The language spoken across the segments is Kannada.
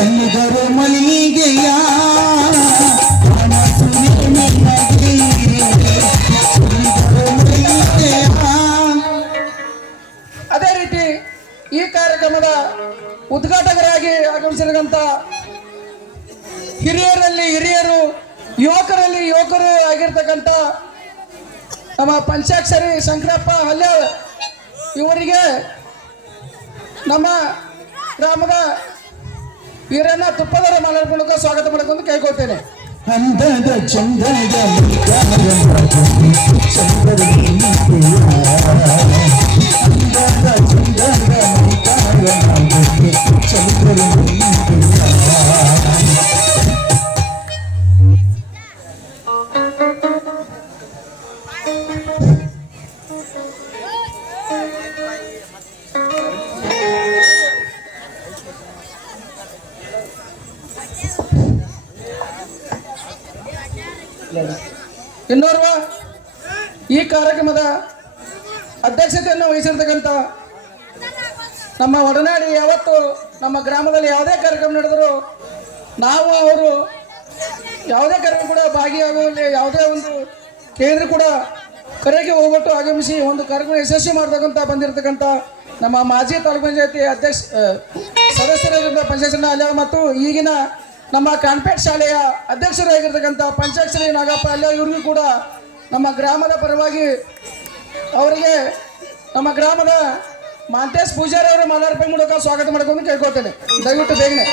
ಕಣ್ಣಿಗರು ಮಲ್ಲಿಗೆಯ ಅದೇ ರೀತಿ ಈ ಕಾರ್ಯಕ್ರಮದ ಉದ್ಘಾಟಕರಾಗಿ ಆಗಮಿಸಿದಂತ ಹಿರಿಯರಲ್ಲಿ ಹಿರಿಯರು, ಯುವಕರಲ್ಲಿ ಯುವಕರು ಆಗಿರ್ತಕ್ಕಂಥ ನಮ್ಮ ಪಂಚಾಕ್ಷರಿ ಶಂಕರಪ್ಪ ಹಲ್ಯಾಳ್ ಇವರಿಗೆ ನಮ್ಮ ಗ್ರಾಮದ ವೀರಣ್ಣ ತುಪ್ಪದರ ಮಲರ ಮೂಲಕ ಸ್ವಾಗತ ಮಾಡಿಕೊಂಡು ಕೈಗೊಳ್ತೇನೆ. ಅಂದದ ಚಂದದ ಇನ್ನೋರ್ವ ಈ ಕಾರ್ಯಕ್ರಮದ ಅಧ್ಯಕ್ಷತೆಯನ್ನು ವಹಿಸಿರ್ತಕ್ಕಂಥ ನಮ್ಮ ಒಡನಾಡಿ, ಯಾವತ್ತು ನಮ್ಮ ಗ್ರಾಮದಲ್ಲಿ ಯಾವುದೇ ಕಾರ್ಯಕ್ರಮ ನಡೆದರೂ ನಾವು ಅವರು ಯಾವುದೇ ಕಾರ್ಯಕ್ರಮ ಕೂಡ ಭಾಗಿಯಾಗುವಲ್ಲಿ ಯಾವುದೇ ಒಂದು ಕೇಂದ್ರ ಕೂಡ ಕರೆಗೆ ಹೋಗ್ಬಿಟ್ಟು ಆಗಮಿಸಿ ಒಂದು ಕಾರ್ಯಕ್ರಮ ಯಶಸ್ವಿ ಮಾಡ್ತಕ್ಕಂಥ ಬಂದಿರತಕ್ಕಂಥ ನಮ್ಮ ಮಾಜಿ ತಾಲೂಕು ಪಂಚಾಯತಿ ಅಧ್ಯಕ್ಷ ಸದಸ್ಯರಾಗಿದ್ದ ಪಂಚಾಯತ್ ಹಲ್ಯಾಳ್ ಮತ್ತು ಈಗಿನ ನಮ್ಮ ಕಾನ್ಪೇಟ್ ಶಾಲೆಯ ಅಧ್ಯಕ್ಷರಾಗಿರ್ತಕ್ಕಂಥ ಪಂಚಾಕ್ಷರಿ ನಾಗಪ್ಪ ಹಲ್ಯಾಳ್ ಇವ್ರಿಗೂ ಕೂಡ ನಮ್ಮ ಗ್ರಾಮದ ಪರವಾಗಿ ಅವರಿಗೆ ನಮ್ಮ ಗ್ರಾಮದ ಮಾಂತೇಶ್ ಪೂಜಾರಿ ಅವರು ಮಾಲಾರ್ಪಣೆ ಮೂಲಕ ಸ್ವಾಗತ ಮಾಡ್ಕೊಂಡು ಕೇಳ್ಕೊಳ್ತೇನೆ. ದಯವಿಟ್ಟು ಬೇಗನೆ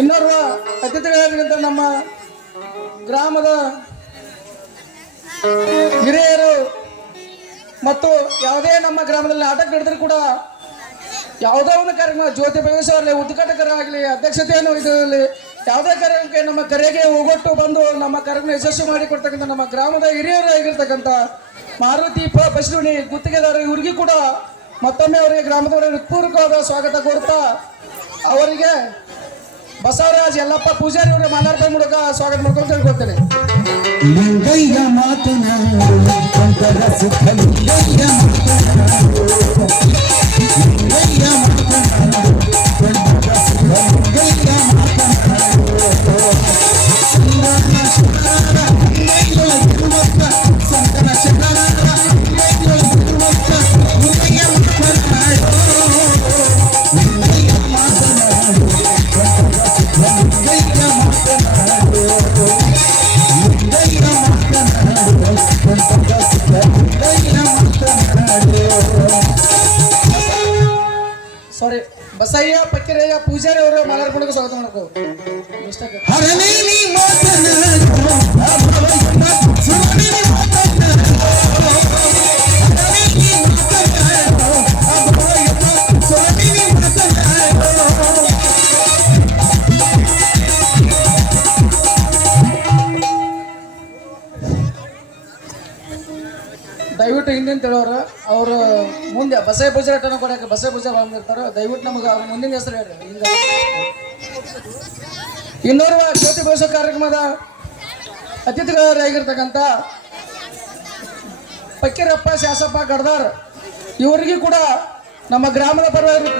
ಇನ್ನೋರ್ವ ಅತಿಥಿಗಳಾಗಿದ್ದಂಥ ನಮ್ಮ ಗ್ರಾಮದ ಹಿರಿಯರು ಮತ್ತು ಯಾವುದೇ ನಮ್ಮ ಗ್ರಾಮದಲ್ಲಿ ನಾಟಕ ನಡೆದರೂ ಕೂಡ ಯಾವುದೋ ಒಂದು ಕಾರ್ಯಕ್ರಮ ಜ್ಯೋತಿ ಪ್ರವೇಶವರಲ್ಲಿ ಉದ್ಘಾಟಕರಾಗಲಿ ಅಧ್ಯಕ್ಷತೆಯನ್ನು ಇದರಲ್ಲಿ ಯಾವುದೇ ಕಾರ್ಯಕ್ರಮಕ್ಕೆ ನಮ್ಮ ಕರೆಗೆ ಹೋಗೊಟ್ಟು ಬಂದು ನಮ್ಮ ಕಾರ್ಯಕ್ರಮ ಯಶಸ್ವಿ ಮಾಡಿಕೊಡ್ತಕ್ಕಂಥ ನಮ್ಮ ಗ್ರಾಮದ ಹಿರಿಯರು ಆಗಿರ್ತಕ್ಕಂಥ ಮಾರುತಿ ಬಸವಣಿ ಗುತ್ತಿಗೆದಾರ ಇವ್ರಿಗೂ ಕೂಡ ಮತ್ತೊಮ್ಮೆ ಅವರಿಗೆ ಗ್ರಾಮದವರಿಗೆ ಹೃತ್ಪೂರ್ವಕವಾದ ಸ್ವಾಗತ ಕೋರ್ತಾ ಅವರಿಗೆ ಬಸವರಾಜ್ ಯಲ್ಲಪ್ಪ ಪೂಜಾರಿ ಅವರ ಮಾಲಾರ್ಪಣೆ ಮೂಲಕ ಸ್ವಾಗತ ಮಾಡ್ಕೊಂಡು ಹೇಳ್ಕೊಳ್ತೇನೆ. ಲಿಂಗಯ್ಯ ಮಾತನಾಡು ಸಾರಿ ಬಸಯ್ಯ ಪಕ್ಕಿರಯ್ಯ ಪೂಜಾರಿ ಅವರು ಮಾಲಾರ್ಪಣೆಗೆ ಸ್ವಾಗತ ಮಾಡ್ಕೋ. ದಯವಿಟ್ಟು ಹಿಂದಿನ ತಿಳಿಯೋರು ಅವರು ಮುಂದೆ ಬಸೈ ಪೂಜೆ ಟನ ಕೊಡಕ್ಕೆ ಬಸೈ ಪೂಜೆ ಬಂದಿರ್ತಾರೋ ದಯವಿಟ್ಟು ನಮಗೆ ಅವ್ರ ಮುಂದಿನ ಹೆಸರು ಹೇಳ್ರಿ. ಹಿಂಗ ಇನ್ನೋರ್ವ ಜ್ಯೋತಿ ಭವಿಷ್ಯ ಕಾರ್ಯಕ್ರಮದ ಅತಿಥಿಗಳಾಗಿರ್ತಕ್ಕಂಥ ಪಕ್ಕೀರಪ್ಪ ಶಾಸಪ್ಪ ಗಡ್ದಾರ್ ಇವರಿಗೂ ಕೂಡ ನಮ್ಮ ಗ್ರಾಮದ ಪರವಾಗಿ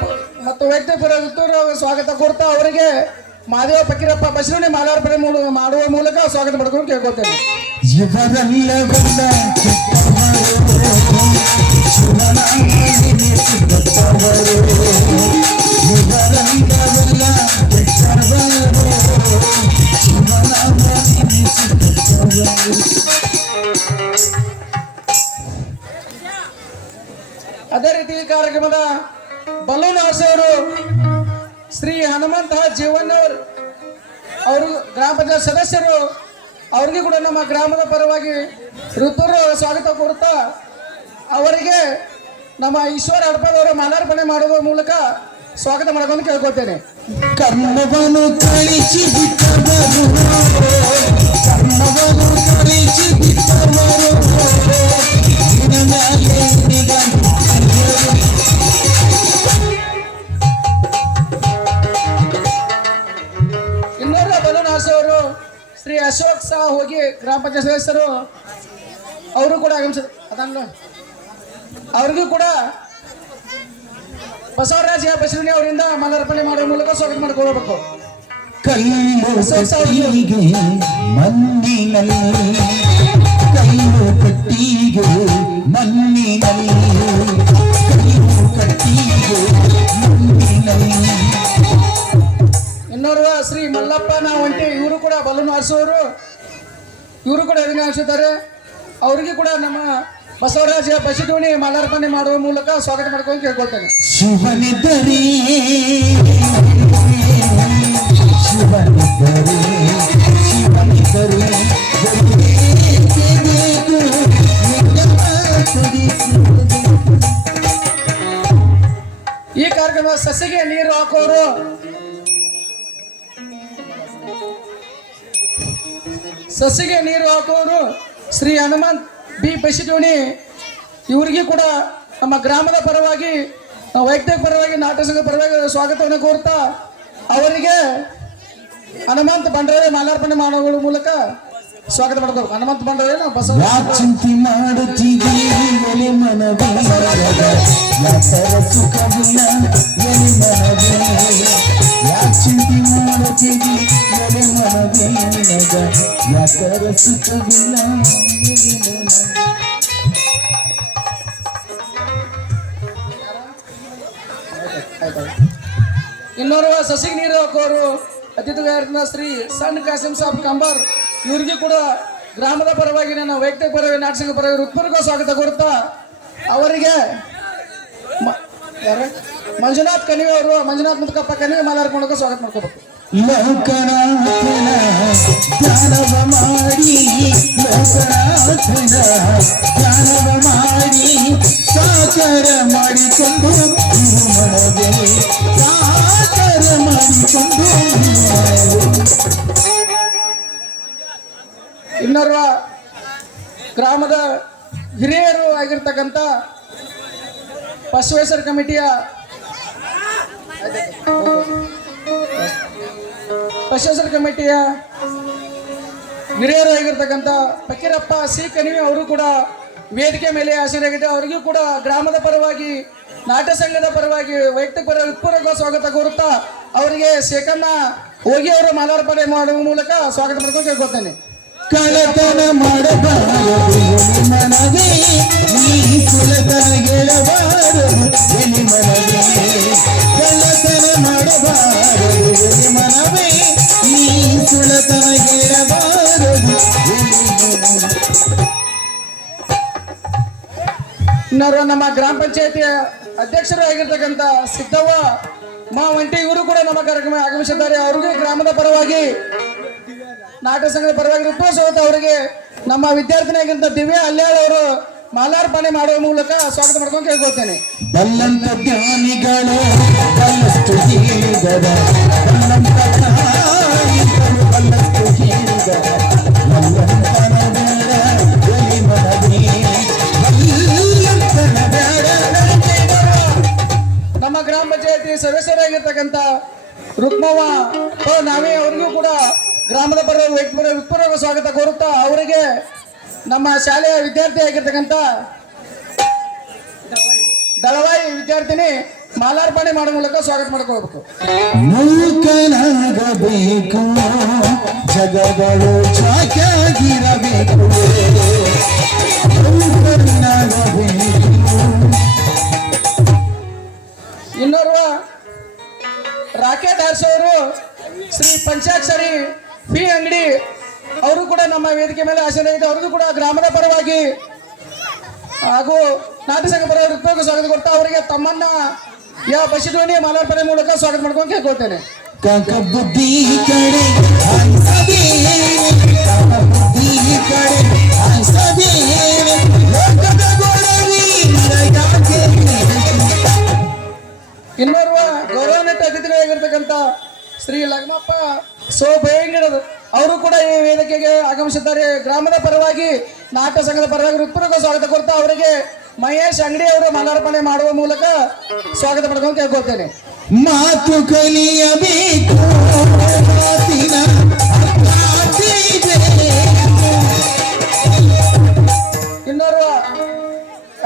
ಮತ್ತು ವೈದ್ಯ ಪರವಾಗಿ ಸ್ವಾಗತ ಕೋರ್ತಾ ಅವರಿಗೆ ಮಾದೇವ ಪಕ್ಕೀರಪ್ಪ ಬಸವಣಿ ಮಾಲಾರ್ಪಣೆ ಮಾಡುವ ಮೂಲಕ ಸ್ವಾಗತ ಪಡ್ಕೊಂಡು ಕೇಳ್ಕೊತೇನೆ. ಅದೇ ರೀತಿ ಈ ಕಾರ್ಯಕ್ರಮದ ಬಲೂನ್ ಹಾಸವರು ಶ್ರೀ ಹನುಮಂತ ಜೀವನ್ನವರ್ ಅವರು ಗ್ರಾಮ ಪಂಚಾಯತ್ ಸದಸ್ಯರು ಅವ್ರಿಗೂ ಕೂಡ ನಮ್ಮ ಗ್ರಾಮದ ಪರವಾಗಿ ಋತುರು ಸ್ವಾಗತ ಕೊಡ್ತಾ ಅವರಿಗೆ ನಮ್ಮ ಈಶ್ವರ ಹಡಪದವರು ಮಾಲಾರ್ಪಣೆ ಮಾಡುವ ಮೂಲಕ ಸ್ವಾಗತ ಮಾಡ್ಕೊಂಡು ಕೇಳ್ಕೊತೇನೆ. ಕರ್ಮವನ್ನು ಕಳಿಸಿ ಬಿಟ್ಟವರು, ಕರ್ಮವನ್ನು ಕಳಿಸಿ ಬಿಟ್ಟವರು, ನಿನ್ನ ಮೇಲೆ ನಿಗಾ ಇನ್ನೂರ ಬಲೂನ್ ಹಾರಿಸೋರು ಶ್ರೀ ಅಶೋಕ್ ಸಹ ಹೋಗಿ ಗ್ರಾಮ ಪಂಚಾಯತ್ ಸದಸ್ಯರು ಅವರು ಕೂಡ ಆಗಮಿಸ ಅದನ್ನ ಅವ್ರಿಗೂ ಕೂಡ ಬಸವರಾಜ ಬಸವನಿ ಅವರಿಂದ ಮಾಲಾರ್ಪಣೆ ಮಾಡುವ ಮೂಲಕ ಸ್ವಾಗತ ಮಾಡಿಕೊಳ್ಳಬೇಕು. ಕಟ್ಟಿಗೆ ಮಣ್ಣಿನಲ್ಲಿ, ಕೈಲು ಕಟ್ಟಿಗೆ ಮಣ್ಣಿನಲ್ಲಿ, ಕೈಲು ಕಟ್ಟಿಗೆ ಮಣ್ಣಿನಲ್ಲಿ. ಇನ್ನೋರ್ವ ಶ್ರೀ ಮಲ್ಲಪ್ಪ ನಾವಂಟಿ ಇವರು ಕೂಡ ಬಲೂನ್ ಹಾರಿಸುವವರು, ಇವರು ಕೂಡ ಇದನ್ನ ಹಾರಿಸಿದ್ದಾರೆ. ಅವರಿಗೂ ಕೂಡ ನಮ್ಮ ಬಸವರಾಜ ಬಸವನಿ ಮಾಲಾರ್ಪಣೆ ಮಾಡುವ ಮೂಲಕ ಸ್ವಾಗತ ಮಾಡ್ಕೊಂಡು ಕೇಳ್ಕೊಳ್ತೇನೆ. ಶಿವನಿದ್ದರೆ ಶಿವನಿದ್ದರೆ ಶಿವನಿದ್ದರೆ ಈ ಕಾರ್ಯಕ್ರಮ ಸಸಿಗೆ ನೀರು ಹಾಕೋರು ಶ್ರೀ ಹನುಮಂತ್ ಬಿ ಬಸಿಟೋಣಿ ಇವರಿಗೂ ಕೂಡ ನಮ್ಮ ಗ್ರಾಮದ ಪರವಾಗಿ, ವೈಯಕ್ತಿಕ ಪರವಾಗಿ, ನಾಟಕ ಸಂಘದ ಪರವಾಗಿ ಸ್ವಾಗತವನ್ನು ಕೋರ್ತಾ ಅವರಿಗೆ ಹನುಮಂತ ಬಂಡರೆ ಮಾಲಾರ್ಪಣೆ ಮಾಡುವ ಮೂಲಕ ಸ್ವಾಗತ ಮಾಡಬೇಕು. ಹನುಮಂತ ಬಂಡರೆ ಚಿಂತೆ ಮಾಡುತ್ತಿದ್ದೀರಿ ಮನವೇ, ಸುಖವಿಲ್ಲ ಎಲೆ ಮನವೇ, ಯಾಕೆ ಚಿಂತೆ ಮಾಡುತ್ತಿದ್ದೀರಿ ಮನವೇ, ಯಾಕರ ಸುಖವಿಲ್ಲ. ಇನ್ನೋರ್ವ ಸಸಿಗೆ ನೀರು ಹಾಕೋರು ಅತಿಥಿಗಾರನ ಶ್ರೀ ಸಣ್ಣ ಕಾಸಿಂ ಸಾಬ್ ಕಂಬಾರ್ ಇವರಿಗೂ ಕೂಡ ಗ್ರಾಮದ ಪರವಾಗಿ, ನನ್ನ ವೈಯಕ್ತಿಕ ಪರವಾಗಿ, ನಾಟಕ ಪರವಾಗಿ ಹೃತ್ಪೂರ್ವಕ ಸ್ವಾಗತ ಕೋರುತ್ತಾ ಅವರಿಗೆ ಮಂಜುನಾಥ್ ಕಣಿವೆ ಅವರು, ಮಂಜುನಾಥ್ ಮುದ್ಕಪ್ಪ ಕಣಿವೆ ಮಾಲಾರ್ಪಣೆ ಸ್ವಾಗತ ಮಾಡ್ಕೋಬೇಕು. ಲೋಕನಾಥನ ಧ್ಯಾನವ ಮಾಡಿ, ಲೋಕನಾಥನ ಧ್ಯಾನವ ಮಾಡಿ, ಸಾಕಾರ ಮಾಡಿಕೊಂಡು ಮನವೇ, ಸಾಕಾರ ಮಾಡಿಕೊಂಡು. ಇನ್ನೋರ್ವ ಗ್ರಾಮದ ಹಿರಿಯರು ಆಗಿರ್ತಕ್ಕಂಥ ಬಸವೇಶ್ವರ ಕಮಿಟಿಯ ಹಿರಿಯರು ಆಗಿರ್ತಕ್ಕಂಥ ಫಕೀರಪ್ಪ ಸಿ ಕಣಿವೆ ಅವರು ಕೂಡ ವೇದಿಕೆ ಮೇಲೆ ಹಾಜರಾಗಿದೆ. ಅವರಿಗೂ ಕೂಡ ಗ್ರಾಮದ ಪರವಾಗಿ, ನಾಟ್ಯ ಸಂಘದ ಪರವಾಗಿ, ವೈಯಕ್ತಿಕ ಪರವಾಗಿ ಹೃತ್ಪೂರ್ವಕ ಸ್ವಾಗತ ಕೋರುತ್ತಾ ಅವರಿಗೆ ಶೇಖಣ್ಣ ಹೋಗಿ ಅವರು ಮಾಲಾರ್ಪಣೆ ಮಾಡುವ ಮೂಲಕ ಸ್ವಾಗತ ಮಾಡ್ಕೊಂಡು ಕೇಳ್ಕೊಳ್ತೇನೆ. ಕಳತನ ಮಾಡಬಾರದು ಮನವೇ, ನೀ ಸುಲತನ ಗೆಳಬಾರದು ಎಲಿ ಮನವೇ, ಕಳ್ಳತನ ಮಾಡಬಾರದು ಮನವೇ, ನೀ ಸುಲತನ ಗೆಳಬಾರದು ಎಲಿ ಮನವೇ. ಇನ್ನೋರ್ವ ನಮ್ಮ ಗ್ರಾಮ ಪಂಚಾಯತಿಯ ಅಧ್ಯಕ್ಷರು ಆಗಿರ್ತಕ್ಕಂಥ ಸಿದ್ದವ್ವ ಮಾವಂಟಿ ಇವರು ಕೂಡ ನಮ್ಮ ಕಾರ್ಯಕ್ರಮ ಆಗಮಿಸಿದ್ದಾರೆ. ಅವರಿಗೆ ಗ್ರಾಮದ ಪರವಾಗಿ, ನಾಟಕ ಸಂಘದ ಪರವಾಗಿ ರೂಪಿಸುವಂತ ಅವರಿಗೆ ನಮ್ಮ ವಿದ್ಯಾರ್ಥಿನಿಯಾಗಿಂತ ದಿವ್ಯ ಅಲ್ಯಾಳ್ ಅವರು ಮಾಲಾರ್ಪಣೆ ಮಾಡುವ ಮೂಲಕ ಸ್ವಾಗತ ಮಾಡ್ಕೊಂಡು ಕೇಳ್ಕೊಳ್ತೇನೆ. ಬಲ್ಲಂತ ಜ್ಞಾನಿಗಳು ಬಲ್ಲಷ್ಟು ಹೇಳಿದರ, ಬಲ್ಲಂತ ಜ್ಞಾನಿಗಳು ಬಲ್ಲಷ್ಟು ಹೇಳಿದರ, ಬಲ್ಲಂತನ ಬೇಡ ಎಲಿ ಮನವೇ, ಬಲ್ಲಂತನ ಬೇಡ ನಮ್ಮ ಗ್ರಾಮ ಪಂಚಾಯತಿ ಸದಸ್ಯರಾಗಿರ್ತಕ್ಕಂಥ ರುಕ್ಮವ್ವ ನಾವೇ ಅವರಿಗೂ ಕೂಡ ಗ್ರಾಮದ ಪರವಾಗಿ ವ್ಯಕ್ತಿ ಹೃತ್ಪೂರ್ವಕ ಸ್ವಾಗತ ಕೋರುತ್ತಾ ಅವರಿಗೆ ನಮ್ಮ ಶಾಲೆಯ ವಿದ್ಯಾರ್ಥಿ ಆಗಿರ್ತಕ್ಕಂಥ ದಳವಾಯಿ ವಿದ್ಯಾರ್ಥಿನಿ ಮಾಲಾರ್ಪಣೆ ಮಾಡುವ ಮೂಲಕ ಸ್ವಾಗತ ಮಾಡ್ಕೊಳ್ಬೇಕು. ಮೂಕನಾಗಬೇಕು, ಜಗಗಳು ಚಾಕ್ಯಾಗಿರಬೇಕು, ಇನ್ನೋರ್ವ ರಾಕೆಟ್ ಹಾರಿಸೋರು ಶ್ರೀ ಪಂಚಾಕ್ಷರಿ ಪಿ ಅಂಗಡಿ ಅವರು ಕೂಡ ನಮ್ಮ ವೇದಿಕೆ ಮೇಲೆ ಹಾಜರಾಗಿದೆ. ಅವ್ರಿಗೂ ಕೂಡ ಗ್ರಾಮದ ಪರವಾಗಿ ಹಾಗೂ ನಾಟ್ಯ ಸಂಘ ಪರವಾಗಿ ಹೃತ್ಪೂರ್ವಕ ಸ್ವಾಗತ ಕೊಡ್ತಾ ಅವರಿಗೆ ತಮ್ಮನ್ನ ಬಸಿಟೋಣಿ ಮಾಲಾರ್ಪಣೆ ಮೂಲಕ ಸ್ವಾಗತ ಮಾಡ್ಕೊಂಡು ಕೇಳ್ಕೊಳ್ತೇನೆ. ಕಾಕ ಬುದ್ಧಿ ಕಡೆ ಹಂಸದೇ, ಕಾಕ ಬುದ್ಧಿ ಕಡೆ ಹಂಸದೇ, ಲೋಕದ ಗೊಡವಿ ಯಾಕೆ ಅತಿಥಿಗಳಾಗಿರ್ತಕ್ಕಂಥ ಶ್ರೀ ಲಗ್ನಪ್ಪ ಭಯಂಕರದು ಅವರು ಕೂಡ ಈ ವೇದಿಕೆಗೆ ಆಗಮಿಸಿದ್ದಾರೆ. ಗ್ರಾಮದ ಪರವಾಗಿ ನಾಟ್ಯ ಸಂಘದ ಪರವಾಗಿ ಹೃತ್ಪೂರ್ವಕ ಸ್ವಾಗತ ಕೊಡ್ತಾ ಅವರಿಗೆ ಮಹೇಶ್ ಅಂಗಡಿ ಅವರು ಮಾಲಾರ್ಪಣೆ ಮಾಡುವ ಮೂಲಕ ಸ್ವಾಗತ ಪಡ್ಕೊಂಡು ಕೇಳ್ಕೊಳ್ತೇನೆ. ಮಾತು ಕಲಿಯಬೇಕು ಮಾತಿನ ಇನ್ನೋರ್ವ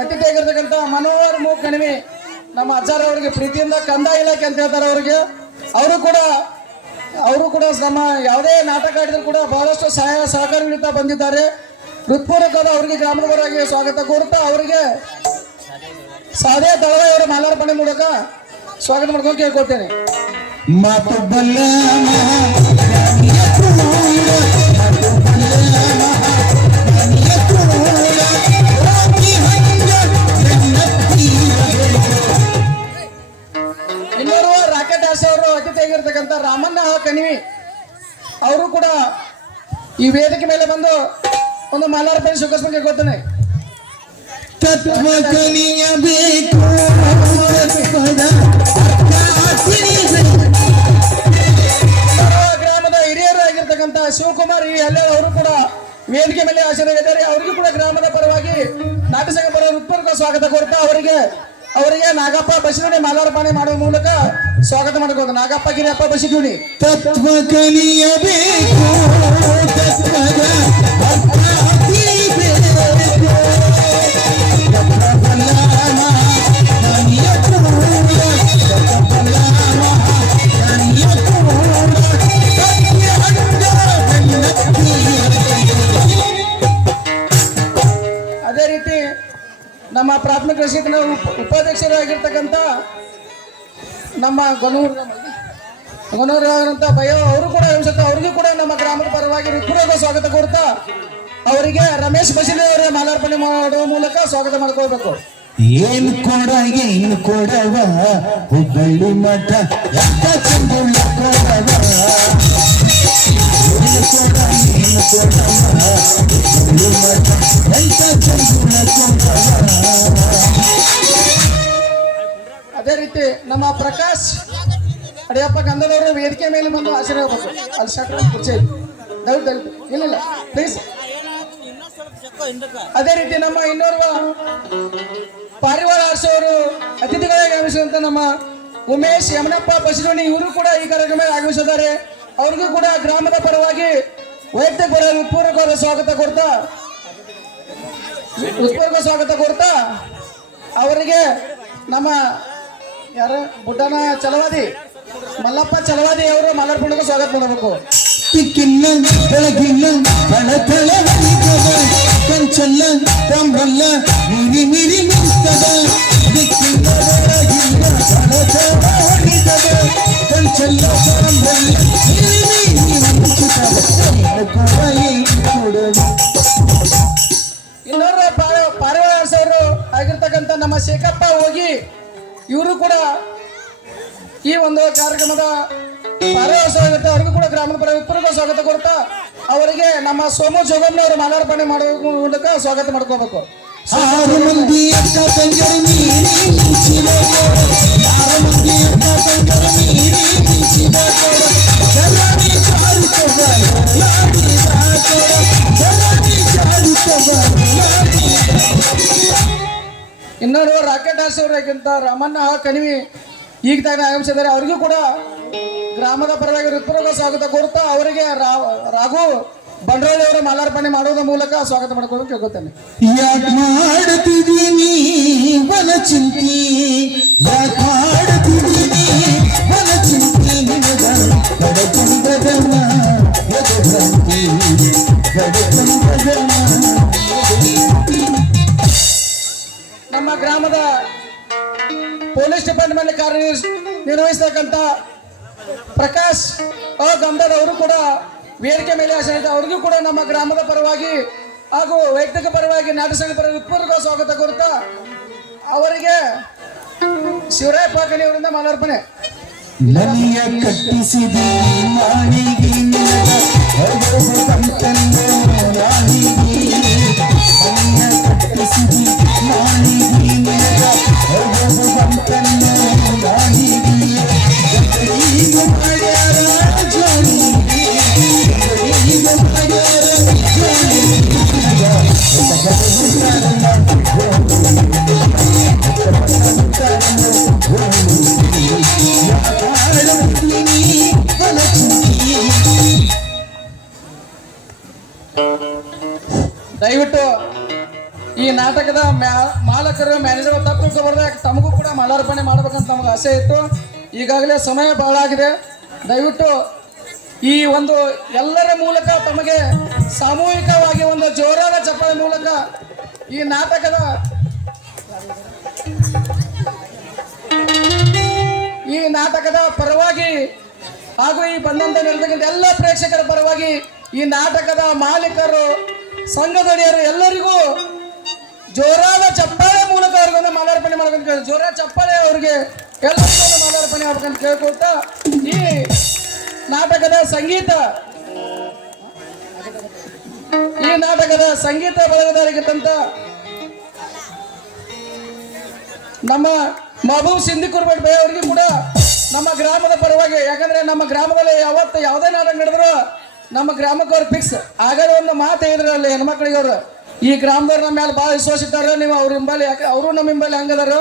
ಅತಿಥಿಯಾಗಿರ್ತಕ್ಕಂಥ ಮನೋಹರ್ ಮೂ ಕಣಿವೆ ನಮ್ಮ ಅಜ್ಜಾರ ಅವರಿಗೆ ಪ್ರೀತಿಯಿಂದ ಕಂದಾಯ ಇಲಾಖೆ ಅಂತ ಹೇಳ್ತಾರೆ. ಅವರು ಕೂಡ ನಮ್ಮ ಯಾವುದೇ ನಾಟಕ ಆಡಿದ್ರು ಕೂಡ ಬಹಳಷ್ಟು ಸಹಾಯ ಸಹಕಾರ ನೀಡುತ್ತಾ ಬಂದಿದ್ದಾರೆ. ಹೃತ್ಪೂರ್ವಕವಾದ ಅವರಿಗೆ ಗ್ರಾಮದ ಪರವಾಗಿ ಸ್ವಾಗತ ಕೋರುತ್ತಾ ಅವರಿಗೆ ಸಾದೇ ದಳವಾಯಿ ಅವರ ಮಾಲಾರ್ಪಣೆ ಮೂಲಕ ಸ್ವಾಗತ ಮಾಡ್ಕೊಂಡು ಕೇಳ್ಕೊಳ್ತೇನೆ. ಮಾತು ಬಲ್ಲ ಇನ್ನೋರ್ವ ರಾಕೆಟ್ ಆರ್ಸ್ ಅವರು ಅತಿಥಿಯಾಗಿರ್ತಕ್ಕಂಥ ರಾಮಣ್ಣ ಕಣಿವಿ ಅವರು ಕೂಡ ಈ ವೇದಿಕೆ ಮೇಲೆ ಬಂದು ಒಂದು ಮಾಲಾರ್ಪಣೆ ಸ್ವೀಕರಿಸ್ಕೊಂಡು ಕೇಳ್ಕೊಳ್ತೇನೆ. ತತ್ವ ಕಲಿಯಬೇಕು ಗ್ರಾಮದ ಹಿರಿಯರು ಆಗಿರ್ತಕ್ಕಂಥ ಶಿವಕುಮಾರ್ ಈ ಹಳ್ಳಿ ಅವರು ಕೂಡ ವೇದಿಕೆ ಮೇಲೆ ಹಾಜರಾಗಿದ್ದಾರೆ. ಅವರಿಗೂ ಕೂಡ ಗ್ರಾಮದ ಪರವಾಗಿ ನಾಟ್ಯ ಸಂಘ ಪರವಾಗಿ ಹೃತ್ಪೂರ್ವಕ ಸ್ವಾಗತ ಕೋರ್ತಾ ಅವರಿಗೆ ನಾಗಪ್ಪ ಬಸಿಗುಣಿ ಮಾಲಾರ್ಪಣೆ ಮಾಡುವ ಮೂಲಕ ಸ್ವಾಗತ ಮಾಡಬಹುದು. ನಾಗಪ್ಪ ಗಿರಿಯಪ್ಪ ಬಸಿಗುಣಿ. ತತ್ವ ಕಲಿಯಬೇಕು ತತ್ವದ ಅದೇ ರೀತಿ ನಮ್ಮ ಪ್ರಾಥಮಿಕ ಶಿಕ್ಷಣ ಉಪಾಧ್ಯಕ್ಷರು ಆಗಿರ್ತಕ್ಕಂಥ ನಮ್ಮ ಗೊನೂರಂತ ಭಯ ಅವರು ಕೂಡ ಅವರಿಗೂ ಕೂಡ ನಮ್ಮ ಗ್ರಾಮದ ಪರವಾಗಿ ಹೃತ್ಪೂರ್ವಕ ಸ್ವಾಗತ ಕೊಡ್ತಾ ಅವರಿಗೆ ರಮೇಶ್ ಬಸಿಲಿ ಅವರ ಮಾಲಾರ್ಪಣೆ ಮಾಡುವ ಮೂಲಕ ಸ್ವಾಗತ ಮಾಡ್ಕೊಳ್ಬೇಕು. ಏನ್ ಕೊಡವ ಹುಬ್ಬಳ್ಳಿ ಮಠ ಎಂತ ಚಂದುಳ್ಳ ಕೊಡವ ಏನ್ ಕೊಡವ ಹುಬ್ಬಳ್ಳಿ ಮಠ ಎಂತ ಚಂದುಳ್ಳ ಕೊಡವ. ಅದೇ ರೀತಿ ನಮ್ಮ ಪ್ರಕಾಶ್ ಅಡಿಯಪ್ಪ ಗಂಧದವರು ವೇದಿಕೆ ಮೇಲೆ ಬಂದು ಆಶೀರ್ವಾದ ಅಲ್ಲಿ ಶಟ್ರ ಕುರ್ಚಿ ದಯವಿಟ್ಟು ಇಲ್ಲ ಪ್ಲೀಸ್. ಅದೇ ರೀತಿ ನಮ್ಮ ಇನ್ನೋರ್ವ ಪಾರಿವಾಳ ಆರ್ಸ್ ಅವರು ಅತಿಥಿಗಳಾಗಿ ಆಗಮಿಸಿದಂತ ನಮ್ಮ ಉಮೇಶ್ ಯಮನಪ್ಪ ಬಸಿಗುಣಿ ಇವರು ಕೂಡ ಈ ಕಾರ್ಯಕ್ರಮ ಆಗಮಿಸಿದ್ದಾರೆ. ಅವ್ರಿಗೂ ಕೂಡ ಗ್ರಾಮದ ಪರವಾಗಿ ವೈಯಕ್ತಿಕ ಪರವಾಗಿ ಹೃತ್ಪೂರ್ವಕವಾದ ಸ್ವಾಗತ ಕೊಡ್ತಾ ಅವರಿಗೆ ನಮ್ಮ ಯಾರ ಬುಡ್ಡನ ಚಲವಾದಿ ಮಲ್ಲಪ್ಪ ಚಲವಾದಿ ಅವರು ಮಾಲಾರ್ಪಣೆಗೆ ಸ್ವಾಗತ ಮಾಡಬೇಕು. ತಿಕ್ಕಿಲ್ಲ ಬೆಳಗಿಲ್ಲ ಬಣತಳ ಕಂಚಲ್ಲ ತಾಮ್ರಲ್ಲ ಮೀರಿ ಮಿಂತದ ದಿಕ್ಕಿಲ್ಲ ಬೆಳಗಿಲ್ಲ ಬಣತಳ ಹೊಡಿತದ ಕಂಚಲ್ಲ ತಾಮ್ರಲ್ಲ ಮೀರಿ ಮಿಂಚುತ್ತದ ಇನ್ನೋರ್ವ ಪಾರಿವಾಳ ಅವರು ಆಗಿರ್ತಕ್ಕಂಥ ನಮ್ಮ ಶೇಖಪ್ಪ ಹೋಗಿ ಇವರು ಕೂಡ ಈ ಒಂದು ಕಾರ್ಯಕ್ರಮದ ಪಾರಿವಾಳ ಅವ್ರಿಗೂ ಕೂಡ ಗ್ರಾಮದ ಪರ ಹೃತ್ಪೂರ್ವಕ ಸ್ವಾಗತ ಕೊಡ್ತಾ ಅವರಿಗೆ ನಮ್ಮ ಸೋಮು ಜೋಗಮ್ನವರು ಮಾಲಾರ್ಪಣೆ ಮಾಡುವ ಮೂಲಕ ಸ್ವಾಗತ ಮಾಡ್ಕೋಬೇಕು. 6 ಮಂದಿ ಅಕ್ಕ ತಂಗರು ಮೀರಿ ಮಿಂಚಿದ 6 ಮಂದಿ ಅಕ್ಕ ತಂಗರು ಮೀರಿ ಮಿಂಚಿದ ಜಲಾನಿ ಚಾರುತ್ತವ ಜಲಾನಿ ಚಾರುತ್ತವ. ಇನ್ನೋರ್ವ ರಾಕೆಟ್ ಆರ್ಸ್ ಅವರಿಗಿಂತ ರಾಮಣ್ಣ ಕಣಿವಿ ಈಗ ತಾನೇ ಆಗಮಿಸಿದ್ದಾರೆ. ಅವರಿಗೂ ಕೂಡ ಗ್ರಾಮದ ಪರವಾಗಿ ಹೃತ್ಪೂರ್ವಕ ಸ್ವಾಗತ ಕೋರುತ್ತಾ ಅವರಿಗೆ ರಾಘು ಬಂಡ್ರೋಳಿ ಅವರ ಮಾಲಾರ್ಪಣೆ ಮಾಡುವುದರ ಮೂಲಕ ಸ್ವಾಗತ ಮಾಡಿಕೊಂಡು ಕೇಳ್ಕೊತೇನೆ. ಯಾಕೆ ಮಾಡ್ತಿದ್ದೀನಿ ವನ ಚಿಂತಿ ಯಾಕೆ ಮಾಡ್ತಿದ್ದೀನಿ ವನ ಚಿಂತಿ ನಿನಗ ಕಡಕಂದಗನ ಯದಭ್ರಂತಿ ಕಡಕಂದಗನ. ನಮ್ಮ ಗ್ರಾಮದ ಪೊಲೀಸ್ ಡಿಪಾರ್ಟ್ಮೆಂಟ್ ಕಾರ್ಯನಿರ್ವಹಿಸತಕ್ಕಂಥ ಪ್ರಕಾಶ್ ಗಂಧದ ಅವರು ಕೂಡ ವೇದಿಕೆ ಮೇಲೆ ಆಸನಿದ್ದ ಅವರಿಗೂ ಕೂಡ ನಮ್ಮ ಗ್ರಾಮದ ಪರವಾಗಿ ಹಾಗೂ ವೈಯಕ್ತಿಕ ಪರವಾಗಿ ನಾಟ್ಯ ಸಂಘ ಪರವಾಗಿ ಹೃತ್ಪೂರ್ವಕ ಸ್ವಾಗತ ಕೋರುತ್ತಾ ಅವರಿಗೆ ಶಿವರಾಯಪ್ಪ ಕಣಿಯವರಿಂದ ಮಾಲಾರ್ಪಣೆ. ಮನೆಯ ಕಟ್ಟಿಸಿದ ಮಾಳಿಗೆ ಕಟ್ಟಿಸಿದ ಮಾಳಿಗೆ ಮಾಲಕರು ಮ್ಯಾನೇಜರ್ ತಪ್ಪು ತಿಳ್ಕೊಬಾರ್ದು. ತಮಗೂ ಕೂಡ ಮಾಲಾರ್ಪಣೆ ಮಾಡ್ಬೇಕಂತ ನಮಗೆ ಆಸೆ ಇತ್ತು. ಈಗಾಗಲೇ ಸಮಯ ಬಹಳ ಆಗಿದೆ. ದಯವಿಟ್ಟು ಈ ಒಂದು ಎಲ್ಲರ ಮೂಲಕ ತಮಗೆ ಸಾಮೂಹಿಕವಾಗಿ ಒಂದು ಜೋರಾದ ಚಪ್ಪಾಳೆ ಮೂಲಕ ಈ ನಾಟಕದ ಪರವಾಗಿ ಹಾಗೂ ಈ ಬಂದಂತ ನಿರ್ತಕ್ಕಂಥ ಎಲ್ಲ ಪ್ರೇಕ್ಷಕರ ಪರವಾಗಿ ಈ ನಾಟಕದ ಮಾಲೀಕರು ಸಂಘದಡಿಯರು ಎಲ್ಲರಿಗೂ ಜೋರಾದ ಚಪ್ಪಾಳೆ ಮೂಲಕ ಅವ್ರಿಗೊಂದು ಮಾಲಾರ್ಪಣೆ ಮಾಡ್ಬೇಕಂತ ಕೇಳಿ ಜೋರಾದ ಚಪ್ಪಾಳೆ ಅವ್ರಿಗೆ ಎಲ್ಲರಿಗೂ ಮಾಲಾರ್ಪಣೆ ಆಗ್ಬೇಕಂತ ಕೇಳ್ಕೊಳ್ತಾ ಈ ನಾಟಕದ ಸಂಗೀತ ಬಳಗದಾರಿಗಿದ್ದಂತ ನಮ್ಮ ಮಹಬೂಬ್ ಸಿಂಧಿಕುರ್ಬಟ್ ಬೈ ಅವರಿಗೆ ಕೂಡ ನಮ್ಮ ಗ್ರಾಮದ ಪರವಾಗಿ, ಯಾಕಂದ್ರೆ ನಮ್ಮ ಗ್ರಾಮದಲ್ಲಿ ಯಾವುದೇ ನಾಟಕ ನಡೆದ್ರು ನಮ್ಮ ಗ್ರಾಮಕ್ಕೆ ಅವ್ರು ಫಿಕ್ಸ್ ಆಗದ ಒಂದು ಮಾತು ಹೇಳಿದ್ರು ಅಲ್ಲಿ ಹೆಣ್ಮಕ್ಳಿಗೆ ಅವರು, ಈ ಗ್ರಾಮದವ್ರು ನಮ್ಮ ಮೇಲೆ ಭಾಳ ವಿಶ್ವಾಸ ಇಟ್ಟಾರ, ನೀವು ಅವ್ರ ಹಿಂಬಲ್ಲಿ ಯಾಕೆ ಅವರು ನಮ್ಮ ಹಿಂಬಲ್ಲಿ ಹಂಗದಾರ,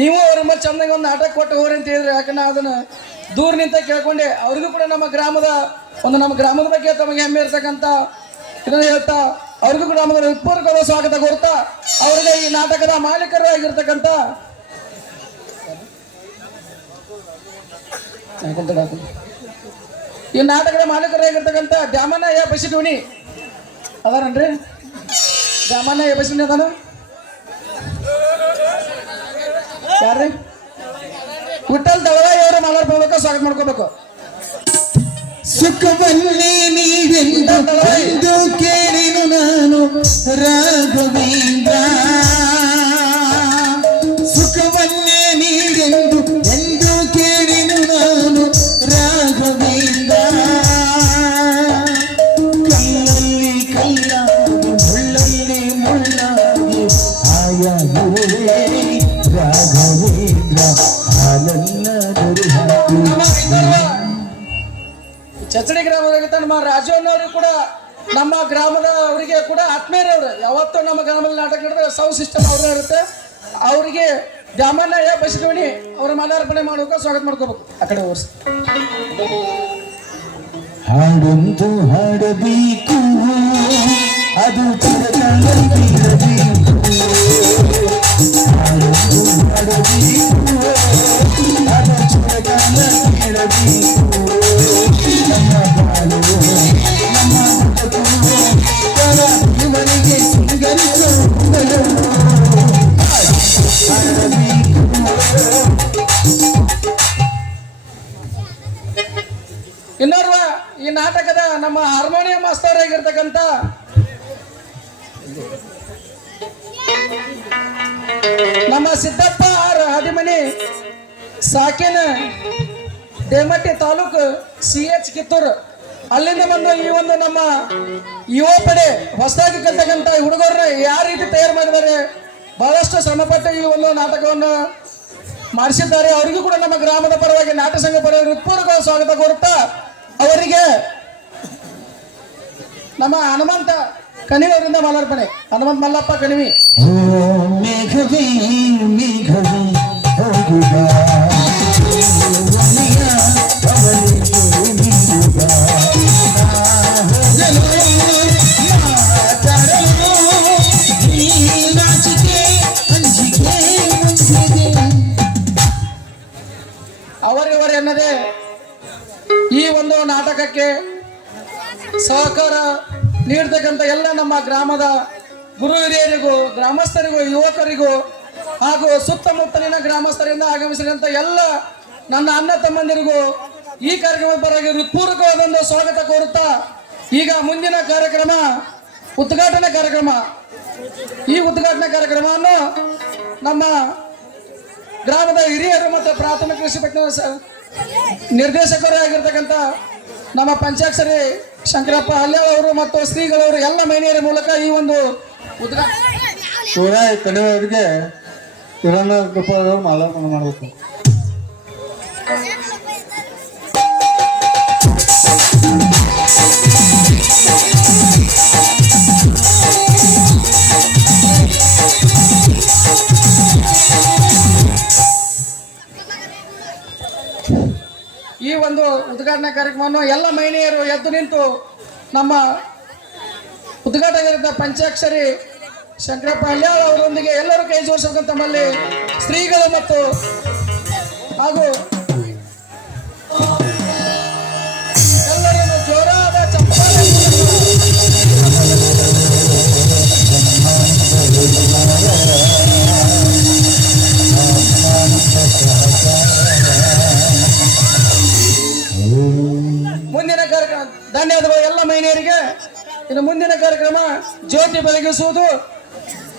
ನೀವು ಅವ್ರ ಹಿಂಬಲ್ಲಿ ಚಂದಂಗೆ ಒಂದು ನಾಟಕ ಕೊಟ್ಟು ಹೋಗ್ರಿ ಅಂತ ಹೇಳಿದ್ರು. ಯಾಕಂದ್ರೆ ಅದನ್ನ ದೂರ ನಿಂತ ಕೇಳ್ಕೊಂಡೆ ಅವ್ರಿಗೂ ಕೂಡ ನಮ್ಮ ಗ್ರಾಮದ ಬಗ್ಗೆ ತಮಗೆ ಹೆಮ್ಮೆ ಇರ್ತಕ್ಕಂಥ ಇದನ್ನ ಹೇಳ್ತಾ ಅವ್ರಿಗೂ ಕೂಡ ನಮಗೆ ಹೃತ್ಪೂರ್ವಕವಾದ ಸ್ವಾಗತ ಕೋರ್ತಾ ಅವ್ರಿಗೆ ಈ ನಾಟಕದ ಮಾಲೀಕರು ಆಗಿರ್ತಕ್ಕಂಥ ದ್ಯಾಮಣ್ಣ ಎ ಬಸಿಟೋಣಿ ಅದಾರನ್ರಿ? ದ್ಯಾಮಣ್ಣ ಎ ಬಸಿಟೋಣಿ ಅದಾನ ಯಾರ್ರಿ? ವಿಠಲ್ ದಳವಾಯಿ ಅವರು ಮಾಲಾರ್ಪಣೆ ಸ್ವಾಗತ ಮಾಡ್ಕೋಬೇಕು. ಸುಖವನ್ನೇ ನೀಡೆಂದು ಕೇಳಿನು ನಾನು ರಾಘವೇಂದ್ರ, ಸುಖವನ್ನೇ ನೀಡೆಂದು ಎಂದು ಕೇಳಿನು ನಾನು ರಾಘವೇಂದ್ರ, ಕಲ್ಲಲ್ಲಿ ಕಲ್ಲಾಗಿ ಮುಳ್ಳಲ್ಲಿ ಮುಳ್ಳಾಗಿ ಆಯಾಗುವೆ ರಾಘವೇಂದ್ರ ಹಾಲನ್ನ ಚಚಡಿ ಗ್ರಾಮದಾಗ ನಮ್ಮ ರಾಜು ಅನ್ನೋರು ಕೂಡ ನಮ್ಮ ಗ್ರಾಮದ ಅವರಿಗೆ ಕೂಡ ಆತ್ಮೀಯರವ್ರು. ಯಾವತ್ತೂ ನಮ್ಮ ಗ್ರಾಮದಲ್ಲಿ ನಾಟಕ ನಡೆದ್ರೆ ಸೌಂಡ್ ಸಿಸ್ಟಮ್ ಅವ್ರೇ ಇರುತ್ತೆ. ಅವರಿಗೆ ದ್ಯಾಮಣ್ಣ ಎ ಬಸಿಟೋಣಿ ಅವ್ರ ಮಾಲಾರ್ಪಣೆ ಮಾಡೋಕೆ ಸ್ವಾಗತ ಮಾಡ್ಕೋಬೇಕು. ಆ ಕಡೆ ಓರ್ಸ್ ಹಾಡೊಂದು ಹಾಡಬೇಕು, ಅದು ಚಿರಕಾಲವಿರಬೇಕು, ಹಾಡೊಂದು ಹಾಡಬೇಕು, ಅದು ಚಿರಕಾಲವಿರಬೇಕು, ನಮ್ಮ ಬಾಳು ನಮ್ಮ ಬದುಕು ಇವನಿಗೆ ಸಿಂಗರಿಸಲು ಹಾಡಬೇಕು. ಇನ್ನೋರ್ವ ಈ ನಾಟಕದ ನಮ್ಮ ಹಾರ್ಮೋನಿಯಂ ಮಾಸ್ತರ್ ಆಗಿರ್ತಕ್ಕಂಥ ನಮ್ಮ ಸಿದ್ದಪ್ಪ ಆರ್ ಹದಿಮನಿ ಸಾಕಿನ ದೇಮಟ್ಟಿ ತಾಲೂಕು CH ಕಿತ್ತೂರು ಅಲ್ಲಿಂದ ಬಂದು ಈ ಒಂದು ನಮ್ಮ ಯುವ ಪಡೆ ಹೊಸದಾಗಿ ಕಲ್ತಕ್ಕಂಥ ಹುಡುಗರನ್ನ ಯಾವ ರೀತಿ ತಯಾರು ಮಾಡಿದ್ದಾರೆ, ಬಹಳಷ್ಟು ಶ್ರಮಪಟ್ಟು ಈ ಒಂದು ನಾಟಕವನ್ನು ಮಾಡಿಸಿದ್ದಾರೆ. ಅವರಿಗೂ ಕೂಡ ನಮ್ಮ ಗ್ರಾಮದ ಪರವಾಗಿ ನಾಟಕ ಸಂಘ ಪರವಾಗಿ ಹೃತ್ಪೂರ್ವಕ ಸ್ವಾಗತ ಕೋರುತ್ತಾ ಅವರಿಗೆ ನಮ್ಮ ಹನುಮಂತ ಕಣಿವೆ ಅವರಿಂದ ಮಾಲಾರ್ಪಣೆ. ಹನುಮಂತ ಮಲ್ಲಪ್ಪ ಕಣಿವಿ. ಮೇಘವೇ ಮೇಘವೇ ಹೋಗುವ ಅವರಿವರ ಎನ್ನದೇ ಈ ಒಂದು ನಾಟಕಕ್ಕೆ ಸಹಕಾರ ನೀಡತಕ್ಕಂಥ ಎಲ್ಲ ನಮ್ಮ ಗ್ರಾಮದ ಗುರು ಹಿರಿಯರಿಗೂ, ಗ್ರಾಮಸ್ಥರಿಗೂ, ಯುವಕರಿಗೂ ಹಾಗೂ ಸುತ್ತಮುತ್ತಲಿನ ಗ್ರಾಮಸ್ಥರಿಂದ ಆಗಮಿಸಿದಂಥ ಎಲ್ಲ ನನ್ನ ಅಣ್ಣ ತಮ್ಮಂದಿರಿಗೂ ಈ ಕಾರ್ಯಕ್ರಮದ ಪರವಾಗಿ ಹೃತ್ಪೂರ್ವಕವಾದ ಸ್ವಾಗತ ಕೋರುತ್ತಾ ಈಗ ಮುಂದಿನ ಕಾರ್ಯಕ್ರಮ ಉದ್ಘಾಟನಾ ಕಾರ್ಯಕ್ರಮ. ಈ ಉದ್ಘಾಟನಾ ಕಾರ್ಯಕ್ರಮವನ್ನು ನಮ್ಮ ಗ್ರಾಮದ ಹಿರಿಯರು ಮತ್ತು ಪ್ರಾಥಮಿಕ ಕೃಷಿ ಪತ್ತಿನ ನಿರ್ದೇಶಕರು ಆಗಿರ್ತಕ್ಕಂಥ ನಮ್ಮ ಪಂಚಾಕ್ಷರಿ ಶಂಕರಪ್ಪ ಹಲ್ಯಾಳ್ ಅವರು ಮತ್ತು ಶ್ರೀಗಳವರು ಎಲ್ಲ ಮಹಿಳೆಯರ ಮೂಲಕ ಈ ಒಂದು ಉದ್ಘಾಟನೆ ಕಡೆಯವರಿಗೆ ಕಿರಣ ಕೃಪಾ ಮಾಲಾರ್ಪಣೆ ಮಾಡಬೇಕು. ಈ ಒಂದು ಉದ್ಘಾಟನಾ ಕಾರ್ಯಕ್ರಮವನ್ನು ಎಲ್ಲ ಮಹಿಳೆಯರು ಎದ್ದು ನಿಂತು ನಮ್ಮ ಉದ್ಘಾಟಕರಾದ ಪಂಚಾಕ್ಷರಿ ಶಂಕರಪ್ಪ ಹಳ್ಯಾಳ್ ಅವರೊಂದಿಗೆ ಎಲ್ಲರೂ ಕೈ ಜೋಡಿಸಬೇಕಂತ ತಮ್ಮಲ್ಲಿ ಸ್ತ್ರೀಗಳು ಮತ್ತು ಹಾಗೂ ಎಲ್ಲರನ್ನು ಜೋರಾದ ಚಪ್ಪಾಳೆ ಮುಂದಿನ ಕಾರ್ಯಕ್ರಮ ಧನ್ಯವಾದಗಳು ಎಲ್ಲ ಮಹಿಳೆಯರಿಗೆ. ಇನ್ನು ಮುಂದಿನ ಕಾರ್ಯಕ್ರಮ ಜ್ಯೋತಿ ಬೆಳಗಿಸುವುದು.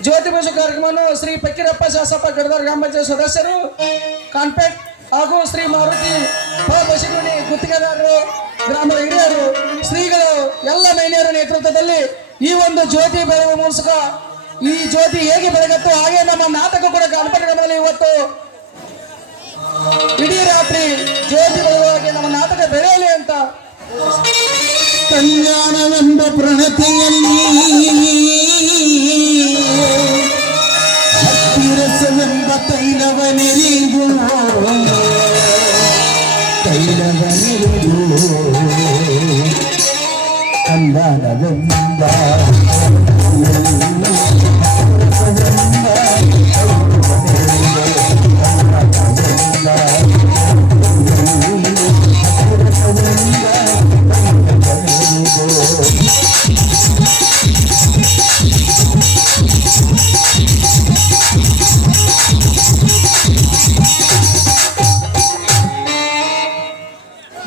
ಜ್ಯೋತಿ ಬೆಳಗಿಸುವ ಕಾರ್ಯಕ್ರಮವನ್ನು ಶ್ರೀ ಫಕೀರಪ್ಪ ಶಾಸಪ್ಪ ಗಡದಾರ್ ಗ್ರಾಮ ಪಂಚಾಯತ್ ಸದಸ್ಯರು ಕಾನ್ಪೆಟ್ ಹಾಗೂ ಶ್ರೀ ಮಾರುತಿ ಬಸಿಗುಣಿ ಗುತ್ತಿಗೆದಾರರು ಗ್ರಾಮದ ಹಿರಿಯರು ಶ್ರೀಗಳು ಎಲ್ಲ ಮಹಿಳೆಯರ ನೇತೃತ್ವದಲ್ಲಿ ಈ ಒಂದು ಜ್ಯೋತಿ ಬೆಳಗುವ ಮೂಲಕ ಈ ಜ್ಯೋತಿ ಹೇಗೆ ಬೆಳಗತ್ತೋ ಹಾಗೆ ನಮ್ಮ ನಾಟಕ ಕೂಡ ಕಾನ್ಪೆಟ್ ಗ್ರಾಮದಲ್ಲಿ ಇವತ್ತು ಇಡೀ ರಾತ್ರಿ ಜ್ಯೋತಿ ಬೆಳಗುವಾಗೆ ನಮ್ಮ ನಾಟಕ ಬೆಳೆಯಲಿ ಅಂತ ಕಲ್ಯಾಣವೆಂಬ ಪ್ರಣತಿಯಲ್ಲಿ ಹತ್ತಿರಸವೆಂಬ ತೈಲವನೆರಿಗೂ ಕಲ್ಯಾಣವೆಂಬ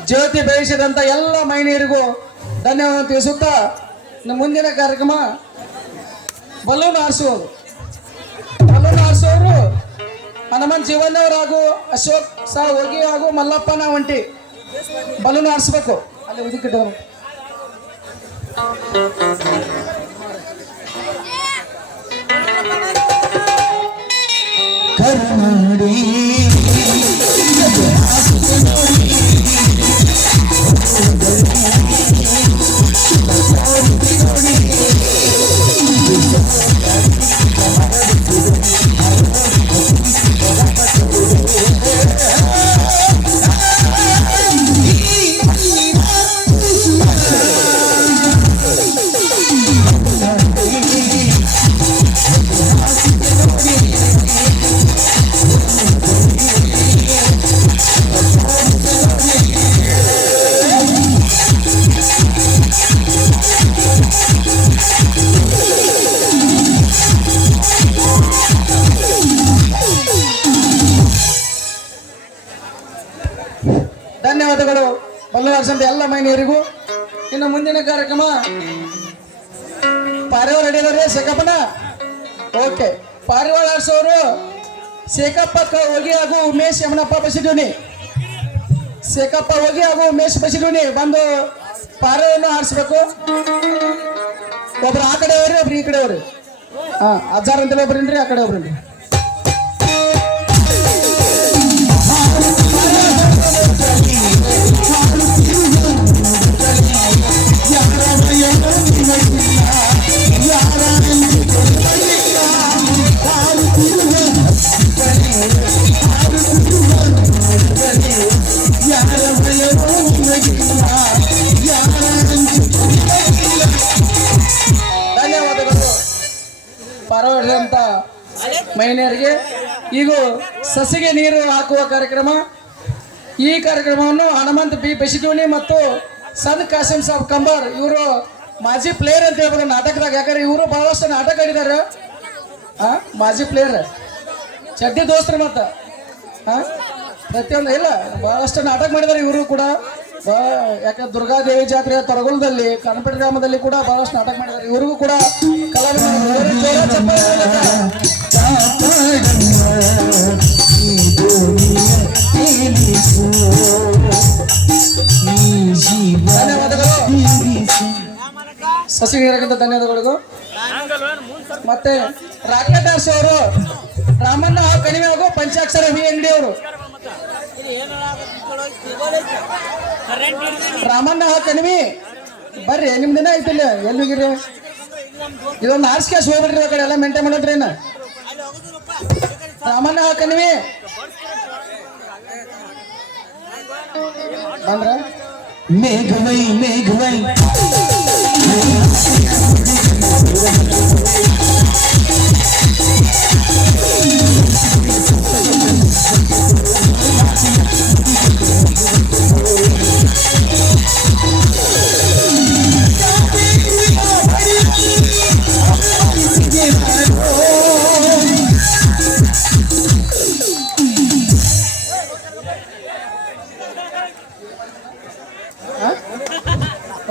ಜ್ಯೋತಿ ಬೆಳೆಸಿದಂತ ಎಲ್ಲ ಮಹಿಳೆಯರಿಗೂ ಧನ್ಯವಾದ ತಿಳಿಸುತ್ತಾ ಮುಂದಿನ ಕಾರ್ಯಕ್ರಮ ಬಲೂನ್ ಆರಿಸುವರು. ಬಲೂನ್ ಆರಿಸುವವರು ಹನುಮಂತ್ ಜೀವನವರು ಹಾಗೂ ಅಶೋಕ್ ಸಾ ಹೋಗಿ ಹಾಗೂ ಮಲ್ಲಪ್ಪನ ಒಂಟಿ ಬಲೂನ್ ಆರಿಸ್ಬೇಕು. ಅಲ್ಲಿ ಇದಕ್ಕೆ ಕರುಣಾಡಿ ಧನ್ಯವಾದಗಳು ಬಲ್ಲವಾರ್ಸಂತ ಎಲ್ಲ ಮಹಿಳೆಯರಿಗೂ. ಇನ್ನು ಮುಂದಿನ ಕಾರ್ಯಕ್ರಮ ಪಾರಿವಾಳ ಅಡಿದಾರೆ ಶೇಖಪ್ಪನ. ಓಕೆ, ಪಾರಿವಾಳ ಆಡ್ಸೋರು ಶೇಖಪ್ಪ ಹೋಗಿ ಹಾಗೂ ಉಮೇಶ್ ಯಮನಪ್ಪ ಬಸಿಡೂನಿ. ಶೇಖಪ್ಪ ಹೋಗಿ ಹಾಗೂ ಉಮೇಶ್ ಬಸಿಡೂನಿ ಬಂದು ಪಾರಿವಾಳನ್ನು ಆಡಿಸ್ಬೇಕು. ಒಬ್ರು ಆ ಕಡೆ ಅವ್ರಿ, ಒಬ್ರು ಈ ಕಡೆ ಅವ್ರಿ. ಅಜ್ಜಾರ್ ಅಂತೇಳಿ ಒಬ್ರೇನ್ರಿ, ಆ ಕಡೆ ಒಬ್ರೇನ್ರಿ. ಧನ್ಯವಾದಗಳು ಪಾರಿವಾಳದಂತ ಮಹಿಳೆಯರಿಗೆ. ಈಗ ಸಸಿಗೆ ನೀರು ಹಾಕುವ ಕಾರ್ಯಕ್ರಮ. ಈ ಕಾರ್ಯಕ್ರಮವನ್ನು ಹನುಮಂತ್ ಬಿ ಬಸಿದೋಣಿ ಮತ್ತು ಸದ್ ಕಾಸಿಂ ಸಾಬ್ ಕಂಬಾರ್ ಇವರು ಮಾಜಿ ಪ್ಲೇಯರ್ ಅಂತ ಹೇಳ್ಬೋದು ನಾಟಕದಾಗ. ಯಾಕಂದ್ರೆ ಇವರು ಬಹಳಷ್ಟು ನಾಟಕ ಆಡಿದಾರೆ. ಮಾಜಿ ಪ್ಲೇಯರ್ ಚಡ್ಡಿ ದೋಸ್ತರು ಮತ್ತ ಪ್ರತಿಯೊಂದು ಇಲ್ಲ ಬಹಳಷ್ಟು ನಾಟಕ ಮಾಡಿದ್ದಾರೆ ಇವರು ಕೂಡ. ಯಾಕಂದ್ರೆ ದುರ್ಗಾದೇವಿ ಜಾತ್ರೆಯ ತೊರಗುಲದಲ್ಲಿ ಕಾನ್ಪೆಟ್ ಗ್ರಾಮದಲ್ಲಿ ಕೂಡ ಬಹಳಷ್ಟು ನಾಟಕ ಮಾಡಿದ್ದಾರೆ. ಇವ್ರಿಗೂ ಕೂಡ ಧನ್ಯವಾದಗಳು. ಸಸಿ ನೀರಕ್ಕಿಂತ ಧನ್ಯವಾದಗಳಿಗೂ. ಮತ್ತೆ ರಾಕೆಟ್ ಆರ್ಸ್ ಅವರು ರಾಮಣ್ಣ ಕಣಿವೆ ಹಾಗೂ ಪಂಚಾಕ್ಷರ ವಿ ಅಂಗಡಿ ಅವರು. ರಾಮಣ್ಣ ಕಣಿವಿ ಬರ್ರಿ, ನಿಮ್ ದಿನ ಐತಿಲ್ಲ ಎಲ್ಲಿಗಿರಿ. ಇದೊಂದು ಆರ್ಸ್ ಕ್ಯಾಶ್ ಹೋಗ್ಬಿಡ್ರಿ, ಆ ಕಡೆ ಎಲ್ಲ ಮೇಂಟೈನ್ ಮಾಡೋದ್ರಿ. ರಾಮಣ್ಣ ಕಣಿವಿ ಬಂದ್ರ ಮೇಘವೈ ಮೇಘವೈ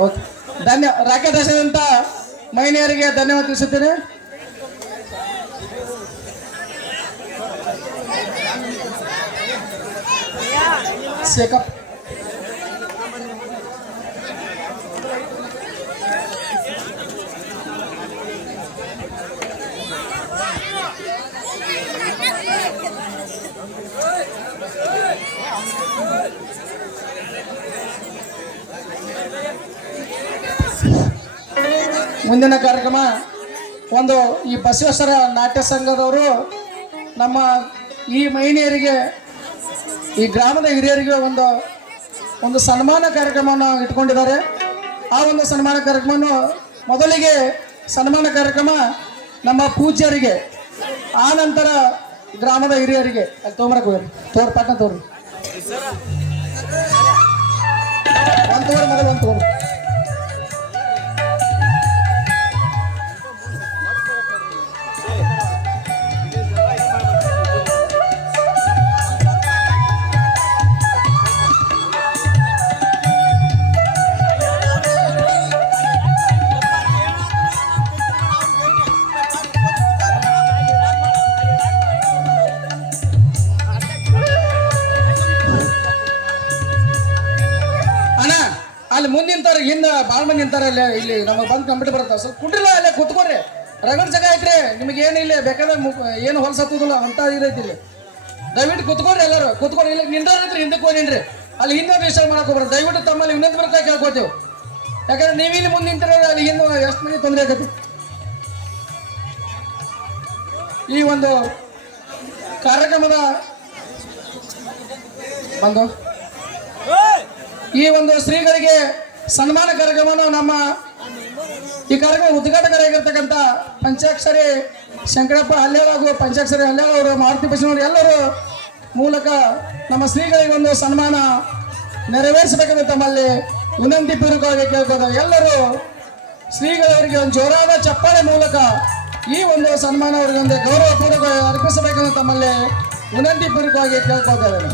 ಓಕೆ ರಾಕೆಟ್ ಹಸಿದಂತ ಮಹಿಳೆಯರಿಗೆ ಧನ್ಯವಾದ ತಿಳಿಸುತ್ತೇನೆ. ಶೇಖಪ್ ಮುಂದಿನ ಕಾರ್ಯಕ್ರಮ ಒಂದು ಈ ಬಸವೇಶ್ವರ ನಾಟ್ಯ ಸಂಘದವರು ನಮ್ಮ ಈ ಮಹಿಳೆಯರಿಗೆ ಈ ಗ್ರಾಮದ ಹಿರಿಯರಿಗೆ ಒಂದು ಸನ್ಮಾನ ಕಾರ್ಯಕ್ರಮವನ್ನು ಇಟ್ಕೊಂಡಿದ್ದಾರೆ. ಆ ಒಂದು ಸನ್ಮಾನ ಕಾರ್ಯಕ್ರಮವನ್ನು ಮೊದಲಿಗೆ ಸನ್ಮಾನ ಕಾರ್ಯಕ್ರಮ ನಮ್ಮ ಪೂಜ್ಯರಿಗೆ, ಆ ನಂತರ ಗ್ರಾಮದ ಹಿರಿಯರಿಗೆ. ಅಲ್ಲಿ ತೊಗೊಂಬರಕ್ಕೆ ಹೋಗ್ರಿ, ಪಾಠ ತೋರಿ ಒಂದು ತೋರಿ ಮೊದಲು ಒಂದು ತೋರಿ. ಅಲ್ಲಿ ಮುಂದೆ ನಿಂತಾರೆ, ಹಿಂದೆ ಭಾಳ ಮಂದಿ ನಿಂತಾರೆ. ಅಲ್ಲೇ ಇಲ್ಲಿ ನಮಗೆ ಬಂದು ಕಂಪ್ಯೂಟರ್ ಬರುತ್ತೆ. ಸ್ವಲ್ಪ ಕುಂಡ್ರಿಲ್ಲ, ಅಲ್ಲೇ ಕೂತ್ಕೊಡ್ರಿ. ರಗಡ್ ಜಾಗ ಐತ್ರಿ, ನಿಮಗೆ ಏನಿಲ್ಲ ಬೇಕಾದ್ರೆ ಏನು ಹೊಲಸು ಹತ್ತೋದಿಲ್ಲ ಅಂತ ಇದೈತಿ ಇಲ್ಲಿ. ದಯವಿಟ್ಟು ಕೂತ್ಕೊಡ್ರಿ, ಎಲ್ಲರೂ ಕೂತ್ಕೊಡ್ರಿ. ಇಲ್ಲಿ ನಿಂದ್ರಿ, ಹಿಂದಕ್ಕೆ ಹೋಗಿ ನಿನ್ರಿ. ಅಲ್ಲಿ ಹಿಂದೆ ಡಿಸ್ಟರ್ಬ್ ಮಾಡಕ್ಕೆ ಹೋಗ್ರಿ. ದಯವಿಟ್ಟು ತಮ್ಮಲ್ಲಿ ವಿನಂತಿ ಬರ್ತಾ ಕೇಳ್ಕೊತೇವೆ. ಯಾಕಂದ್ರೆ ನೀವು ಇಲ್ಲಿ ಮುಂದೆ ನಿಂತಿರ, ಅಲ್ಲಿ ಹಿಂದೆ ಎಷ್ಟು ಮಂದಿ ತೊಂದರೆ ಆಗತ್ತೆ. ಈ ಒಂದು ಕಾರ್ಯಕ್ರಮದ ಬಂದು ಈ ಒಂದು ಶ್ರೀಗಳಿಗೆ ಸನ್ಮಾನ ಕಾರ್ಯಕ್ರಮವನ್ನು ನಮ್ಮ ಈ ಕಾರ್ಯಕ್ರಮ ಉದ್ಘಾಟಕರಾಗಿರ್ತಕ್ಕಂಥ ಪಂಚಾಕ್ಷರಿ ಶಂಕರಪ್ಪ ಹಲ್ಯಾಳ್ ಹಾಗೂ ಪಂಚಾಕ್ಷರಿ ಹಲ್ಯಾಳ್ ಅವರು, ಮಾರುತಿ ಬಸವನವರು ಎಲ್ಲರೂ ಮೂಲಕ ನಮ್ಮ ಶ್ರೀಗಳಿಗೆ ಒಂದು ಸನ್ಮಾನ ನೆರವೇರಿಸಬೇಕಂತ ತಮ್ಮಲ್ಲಿ ವಿನಂತಿ ಪೂರ್ವಕವಾಗಿ ಕೇಳ್ಬೋದು. ಎಲ್ಲರೂ ಶ್ರೀಗಳವರಿಗೆ ಒಂದು ಜೋರಾದ ಚಪ್ಪಾಳೆ ಮೂಲಕ ಈ ಒಂದು ಸನ್ಮಾನ ಅವರಿಗೆ ಒಂದು ಗೌರವಪೂರ್ವಕ ಅರ್ಪಿಸಬೇಕಂತ ತಮ್ಮಲ್ಲಿ ವಿನಂತಿ ಪೂರ್ವಕವಾಗಿ ಕೇಳ್ಕೊತಾ ಇದ್ದಾರೆ.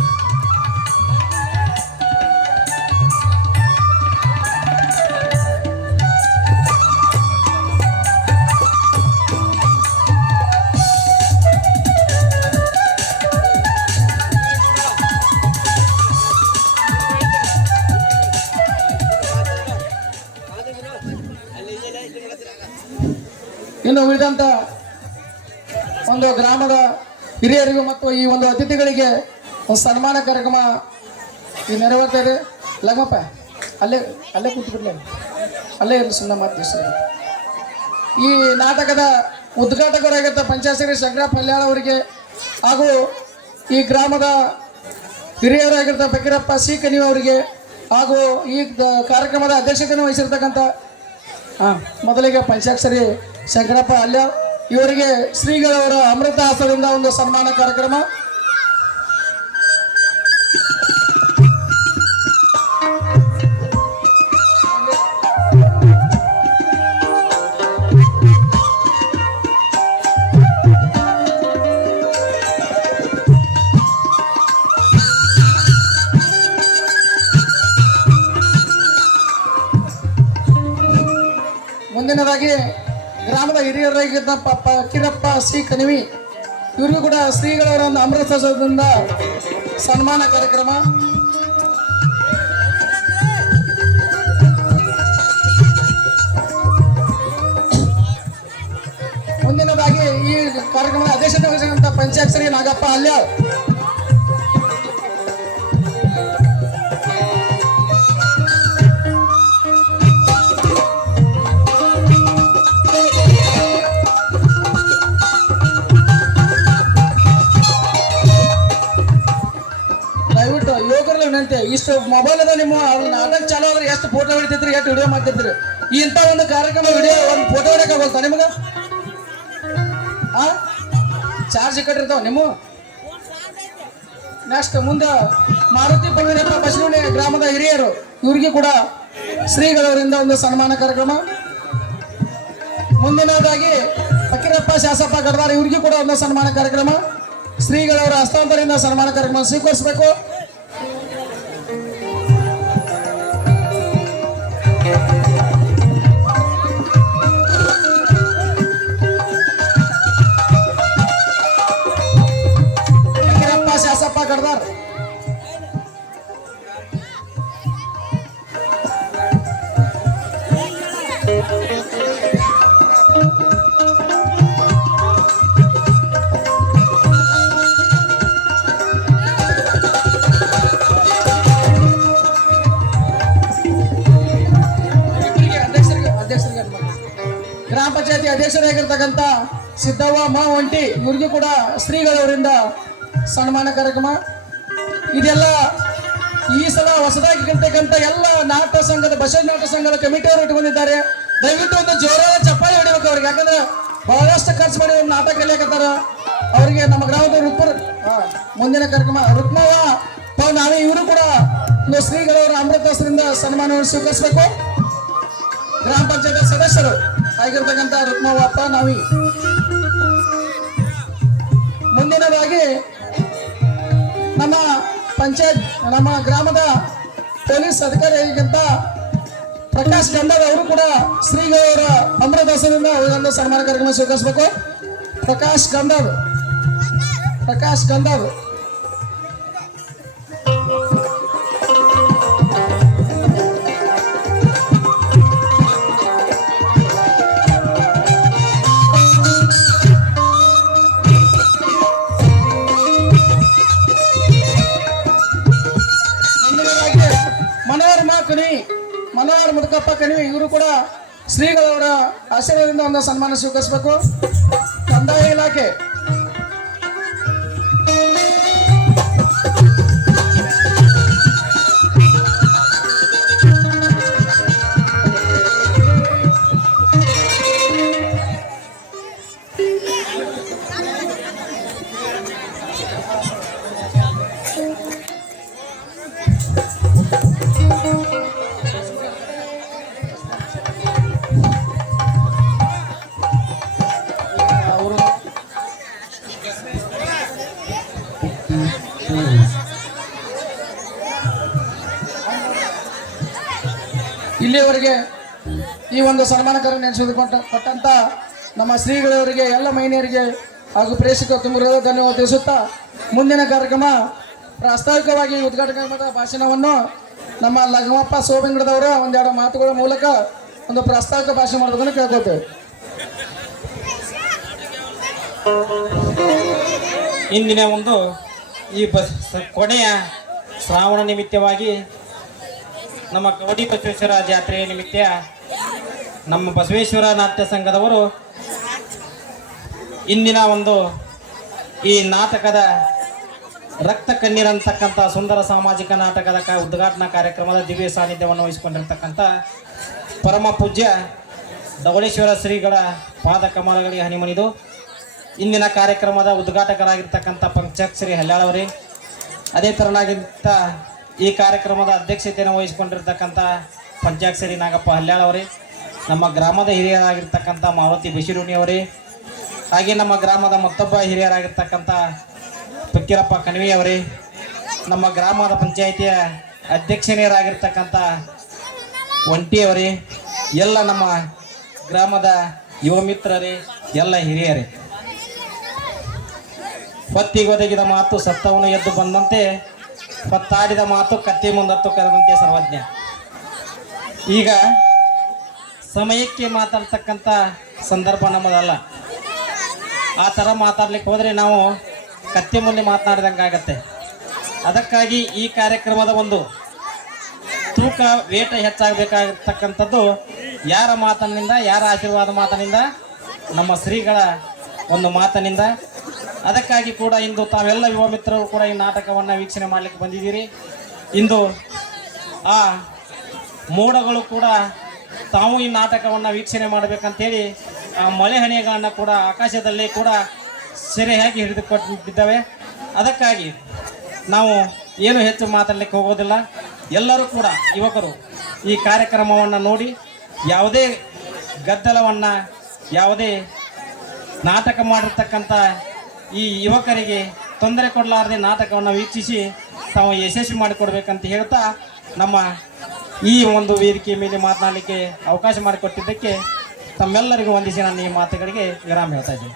ಇನ್ನು ಉಳಿದಂತ ಒಂದು ಗ್ರಾಮದ ಹಿರಿಯರಿಗೂ ಮತ್ತು ಈ ಒಂದು ಅತಿಥಿಗಳಿಗೆ ಒಂದು ಸನ್ಮಾನ ಕಾರ್ಯಕ್ರಮ ಈ ನೆರವೇರ್ತಾ ಇದೆ. ಲಗಮಪ್ಪ ಅಲ್ಲೇ ಅಲ್ಲೇ ಕೂತ್ಬಿಡ್ಲಿ, ಅಲ್ಲೇ ಇರಲಿ ಸುಮ್ಮನೆ ಮಾತು. ಈ ನಾಟಕದ ಉದ್ಘಾಟಕರಾಗಿರ್ತ ಪಂಚಾಕ್ಷರಿ ಶಂಕರಪ್ಪ ಹಲ್ಯಾಳ್ ಅವರಿಗೆ ಹಾಗೂ ಈ ಗ್ರಾಮದ ಹಿರಿಯರಾಗಿರ್ತ ಫಕೀರಪ್ಪ ಸಿ ಕನಿವ್ ಅವರಿಗೆ ಹಾಗೂ ಈ ಕಾರ್ಯಕ್ರಮದ ಅಧ್ಯಕ್ಷತೆಯನ್ನು ವಹಿಸಿರ್ತಕ್ಕಂಥ ಮೊದಲಿಗೆ ಪಂಚಾಕ್ಷರಿ ಶಂಕರಪ್ಪ ಹಲ್ಯಾಳ್ ಇವರಿಗೆ ಶ್ರೀಗಳವರ ಅಮೃತ ಹಸ್ತದಿಂದ ಒಂದು ಸನ್ಮಾನ ಕಾರ್ಯಕ್ರಮ. ಮುಂದಿನದಾಗಿ ಗ್ರಾಮದ ಹಿರಿಯರಾಗಿದ್ದ ಫಕೀರಪ್ಪ ಸಿ ಕನಿವಿ ಇವರಿಗೂ ಕೂಡ ಶ್ರೀಗಳವರ ಒಂದು ಅಮೃತ ಹಸ್ತದಿಂದ ಸನ್ಮಾನ ಕಾರ್ಯಕ್ರಮ. ಮುಂದಿನದಾಗಿ ಈ ಕಾರ್ಯಕ್ರಮದ ಅಧ್ಯಕ್ಷತೆ ವಹಿಸಿದಂತ ಪಂಚಾಕ್ಷರಿ ನಾಗಪ್ಪ ಹಲ್ಯಾಳ್ ಇಷ್ಟು ಮೊಬೈಲ್ ಅದ ನಿಮ್ಮ ನಾಟಕ ಚಾಲು ಆದ್ರೆ ಎಷ್ಟು ಫೋಟೋ ಹೊಡಿತಿದ್ರಿ, ಎಷ್ಟು ವಿಡಿಯೋ ಮಾಡ್ತಿದ್ರಿ. ಇಂಥ ಒಂದು ಕಾರ್ಯಕ್ರಮ ವಿಡಿಯೋ ಒಂದು ಫೋಟೋ ಹೊಡಕ್ ಆಗೋಲ್ತಾ ನಿಮ್ಗೆ? ಆ ಚಾರ್ಜ್ ಕಟ್ಟಿರ್ತಾವ ನಿಮ್ಮ. ನೆಕ್ಸ್ಟ್ ಮುಂದೆ ಮಾರುತಿ ಬಂಗನಪ್ಪ ಬಸವಣ್ಣ ಗ್ರಾಮದ ಹಿರಿಯರು, ಇವರಿಗೆ ಕೂಡ ಶ್ರೀಗಳವರಿಂದ ಒಂದು ಸನ್ಮಾನ ಕಾರ್ಯಕ್ರಮ. ಮುಂದಿನದಾಗಿ ಫಕೀರಪ್ಪ ಶಾಸಪ್ಪ ಗಡ್ದಾರ, ಇವರಿಗೂ ಕೂಡ ಒಂದು ಸನ್ಮಾನ ಕಾರ್ಯಕ್ರಮ. ಶ್ರೀಗಳವರ ಹಸ್ತಾಂತರದಿಂದ ಸನ್ಮಾನ ಕಾರ್ಯಕ್ರಮ ಸ್ವೀಕರಿಸಬೇಕು. ಫಕೀರಪ್ಪ ಶಾಸಪ್ಪ ಗಡ್ದಾರ್. ಗ್ರಾಮ ಪಂಚಾಯತಿ ಅಧ್ಯಕ್ಷರಾಗಿರ್ತಕ್ಕಂಥ ಸಿದ್ದವ್ವ ಮಾ ಒಂಟಿ, ಇವ್ರಿಗೂ ಕೂಡ ಶ್ರೀಗಳವರಿಂದ ಸನ್ಮಾನ ಕಾರ್ಯಕ್ರಮ. ಇದೆಲ್ಲ ಈ ಸಲ ಹೊಸದಾಗಿ ಗೆಲ್ತಕ್ಕಂಥ ಎಲ್ಲ ನಾಟ್ಯ ಸಂಘದ ಬಸವ ನಾಟ್ಯ ಸಂಘದ ಕಮಿಟಿಯವರು ಇಟ್ಕೊಂಡಿದ್ದಾರೆ. ದಯವಿಟ್ಟು ಒಂದು ಜೋರಾದ ಚಪ್ಪಾಳಿ ಹೊಡಿಬೇಕು ಅವ್ರಿಗೆ, ಯಾಕಂದ್ರೆ ಬಹಳಷ್ಟು ಖರ್ಚು ಮಾಡಿ ಒಂದು ನಾಟಕ ಕಲಿಯಕತ್ತಾರ. ಅವರಿಗೆ ನಮ್ಮ ಗ್ರಾಮದ ಮುಂದಿನ ಕಾರ್ಯಕ್ರಮ ರುಕ್ಮವ್ವ ನಾವೇ, ಇವರು ಕೂಡ ಒಂದು ಶ್ರೀಗಳವರ ಅಮೃತಸ್ತ್ರಿಂದ ಸನ್ಮಾನವನ್ನು ಸ್ವೀಕರಿಸಬೇಕು. ಗ್ರಾಮ ಪಂಚಾಯತ್ ಸದಸ್ಯರು ಆಗಿರ್ತಕ್ಕಂಥ ರುಕ್ಮವ್ವಪ್ಪ ನಾವಿ. ಮುಂದಿನದಾಗಿ ನಮ್ಮ ಗ್ರಾಮದ ಪೊಲೀಸ್ ಅಧಿಕಾರಿ ಆಗಿದ್ದಂಥ ಪ್ರಕಾಶ್ ಗಂಧರ್ ಅವರು ಕೂಡ ಶ್ರೀಗಳವರ ಅಮೃತಸ್ತ್ರದಿಂದ ಒಂದು ಸನ್ಮಾನ ಕಾರ್ಯಕ್ರಮ ಸ್ವೀಕರಿಸಬೇಕು. ಪ್ರಕಾಶ್ ಗಂಧರ್ ಮನೋಹರ್ ಮುದುಕಪ್ಪ ಕಣಿವೆ, ಇವರು ಕೂಡ ಶ್ರೀಗಳವರ ಆಶೀರ್ವಾದದಿಂದ ಒಂದು ಸನ್ಮಾನ ಸ್ವೀಕರಿಸಬೇಕು. ಕಂದಾಯ ಇಲಾಖೆ ಇಲ್ಲಿಯವರೆಗೆ ಈ ಒಂದು ಸನ್ಮಾನ ಕಾರ್ಯ ಕೊಟ್ಟಂತ ನಮ್ಮ ಶ್ರೀಗಳವರಿಗೆ, ಎಲ್ಲ ಮಹಿಳೆಯರಿಗೆ ಹಾಗೂ ಪ್ರೇಕ್ಷಕ ತುಂಬ ಧನ್ಯವಾದ ತಿಳಿಸುತ್ತಾ, ಮುಂದಿನ ಕಾರ್ಯಕ್ರಮ ಪ್ರಾಸ್ತಾವಿಕವಾಗಿ ಉದ್ಘಾಟನಾ ಭಾಷಣವನ್ನು ನಮ್ಮ ಲಘುಮಪ್ಪ ಸೋಬಂಗಡದವರ ಒಂದೆರಡು ಮಾತುಗಳ ಮೂಲಕ ಒಂದು ಪ್ರಾಸ್ತಾವಿಕ ಭಾಷಣ ಮಾಡೋದನ್ನು ಕೇಳ್ಕೊತೇವೆ. ಇಂದಿನ ಒಂದು ಈ ಕೊನೆಯ ಶ್ರಾವಣ ನಿಮಿತ್ತವಾಗಿ ನಮ್ಮ ಕವಡಿ ಬಸವೇಶ್ವರ ಜಾತ್ರೆಯ ನಿಮಿತ್ತ ನಮ್ಮ ಬಸವೇಶ್ವರ ನಾಟ್ಯ ಸಂಘದವರು ಇಂದಿನ ಒಂದು ಈ ನಾಟಕದ ರಕ್ತ ಕಣ್ಣೀರಂತಕ್ಕಂಥ ಸುಂದರ ಸಾಮಾಜಿಕ ನಾಟಕದ ಉದ್ಘಾಟನಾ ಕಾರ್ಯಕ್ರಮದ ದಿವ್ಯ ಸಾನ್ನಿಧ್ಯವನ್ನು ವಹಿಸಿಕೊಂಡಿರ್ತಕ್ಕಂಥ ಪರಮ ಪೂಜ್ಯ ಧವಳೇಶ್ವರ ಶ್ರೀಗಳ ಪಾದ ಕಮಲಗಳಿಗೆ ಹನಿಮಣಿದು ಇಂದಿನ ಕಾರ್ಯಕ್ರಮದ ಉದ್ಘಾಟಕರಾಗಿರ್ತಕ್ಕಂಥ ಪಂಚಾಕ್ಷರಿ ಹಲ್ಯಾಳವರೇ, ಅದೇ ಥರನಾಗಿದ್ದ ಈ ಕಾರ್ಯಕ್ರಮದ ಅಧ್ಯಕ್ಷತೆಯನ್ನು ವಹಿಸಿಕೊಂಡಿರ್ತಕ್ಕಂಥ ಪಂಚಾಕ್ಷರಿ ನಾಗಪ್ಪ ಹಲ್ಯಾಳವರೇ, ನಮ್ಮ ಗ್ರಾಮದ ಹಿರಿಯರಾಗಿರ್ತಕ್ಕಂಥ ಮಾರುತಿ ಬಶೀರುಣಿಯವರೇ, ಹಾಗೆ ನಮ್ಮ ಗ್ರಾಮದ ಮತ್ತೊಬ್ಬ ಹಿರಿಯರಾಗಿರ್ತಕ್ಕಂಥ ಫಕೀರಪ್ಪ ಕಣಿವೆಯವರೇ, ನಮ್ಮ ಗ್ರಾಮದ ಪಂಚಾಯಿತಿಯ ಅಧ್ಯಕ್ಷನಿಯರಾಗಿರ್ತಕ್ಕಂಥ ಒಂಟಿಯವರೇ, ಎಲ್ಲ ನಮ್ಮ ಗ್ರಾಮದ ಯುವ ಮಿತ್ರರೇ, ಎಲ್ಲ ಹಿರಿಯರೇ, ಹೊತ್ತಿಗೊದಗಿದ ಮಾತು ಸತ್ತವನು ಎದ್ದು ಬಂದಂತೆ, ಹೊತ್ತಾಡಿದ ಮಾತು ಕತ್ತಿ ಮುಂದತ್ತು ಕರೆದಂತೆ ಸರ್ವಜ್ಞ. ಈಗ ಸಮಯಕ್ಕೆ ಮಾತಾಡ್ತಕ್ಕಂಥ ಸಂದರ್ಭ ನಮ್ಮದಲ್ಲ. ಆ ಥರ ಮಾತಾಡ್ಲಿಕ್ಕೆ ಹೋದರೆ ನಾವು ಕತ್ತಿ ಮುಂದೆ ಮಾತನಾಡಿದಂಗೆ ಆಗತ್ತೆ. ಅದಕ್ಕಾಗಿ ಈ ಕಾರ್ಯಕ್ರಮದ ಒಂದು ತೂಕ ವೇಟ ಹೆಚ್ಚಾಗಬೇಕಾಗಿರ್ತಕ್ಕಂಥದ್ದು ಯಾರ ಮಾತನಿಂದ, ಯಾರ ಆಶೀರ್ವಾದ ಮಾತನಿಂದ, ನಮ್ಮ ಶ್ರೀಗಳ ಒಂದು ಮಾತನಿಂದ. ಅದಕ್ಕಾಗಿ ಕೂಡ ಇಂದು ತಾವೆಲ್ಲ ಯುವ ಮಿತ್ರರು ಕೂಡ ಈ ನಾಟಕವನ್ನು ವೀಕ್ಷಣೆ ಮಾಡಲಿಕ್ಕೆ ಬಂದಿದ್ದೀರಿ. ಇಂದು ಆ ಮೋಡಗಳು ಕೂಡ ತಾವು ಈ ನಾಟಕವನ್ನು ವೀಕ್ಷಣೆ ಮಾಡಬೇಕಂತೇಳಿ ಆ ಮಳೆ ಹನಿಗಳನ್ನ ಕೂಡ ಆಕಾಶದಲ್ಲಿ ಕೂಡ ಸೆರೆಯಾಗಿ ಹಿಡಿದುಕೊಟ್ಟಿದ್ದಾವೆ. ಅದಕ್ಕಾಗಿ ನಾವು ಏನು ಹೆಚ್ಚು ಮಾತಾಡಲಿಕ್ಕೆ ಹೋಗೋದಿಲ್ಲ. ಎಲ್ಲರೂ ಕೂಡ ಯುವಕರು ಈ ಕಾರ್ಯಕ್ರಮವನ್ನು ನೋಡಿ ಯಾವುದೇ ಗದ್ದಲವನ್ನು, ಯಾವುದೇ ನಾಟಕ ಮಾಡಿರ್ತಕ್ಕಂಥ ಈ ಯುವಕರಿಗೆ ತೊಂದರೆ ಕೊಡಲಾರದೆ ನಾಟಕವನ್ನು ವೀಕ್ಷಿಸಿ ತಾವು ಯಶಸ್ವಿ ಮಾಡಿಕೊಡ್ಬೇಕಂತ ಹೇಳ್ತಾ ನಮ್ಮ ಈ ಒಂದು ವೇದಿಕೆ ಮೇಲೆ ಮಾತನಾಡಲಿಕ್ಕೆ ಅವಕಾಶ ಮಾಡಿಕೊಟ್ಟಿದ್ದಕ್ಕೆ ತಮ್ಮೆಲ್ಲರಿಗೂ ವಂದಿಸಿ ನಾನು ಈ ಮಾತುಗಳಿಗೆ ವಿರಾಮ ಹೇಳ್ತಾ ಇದ್ದೀನಿ.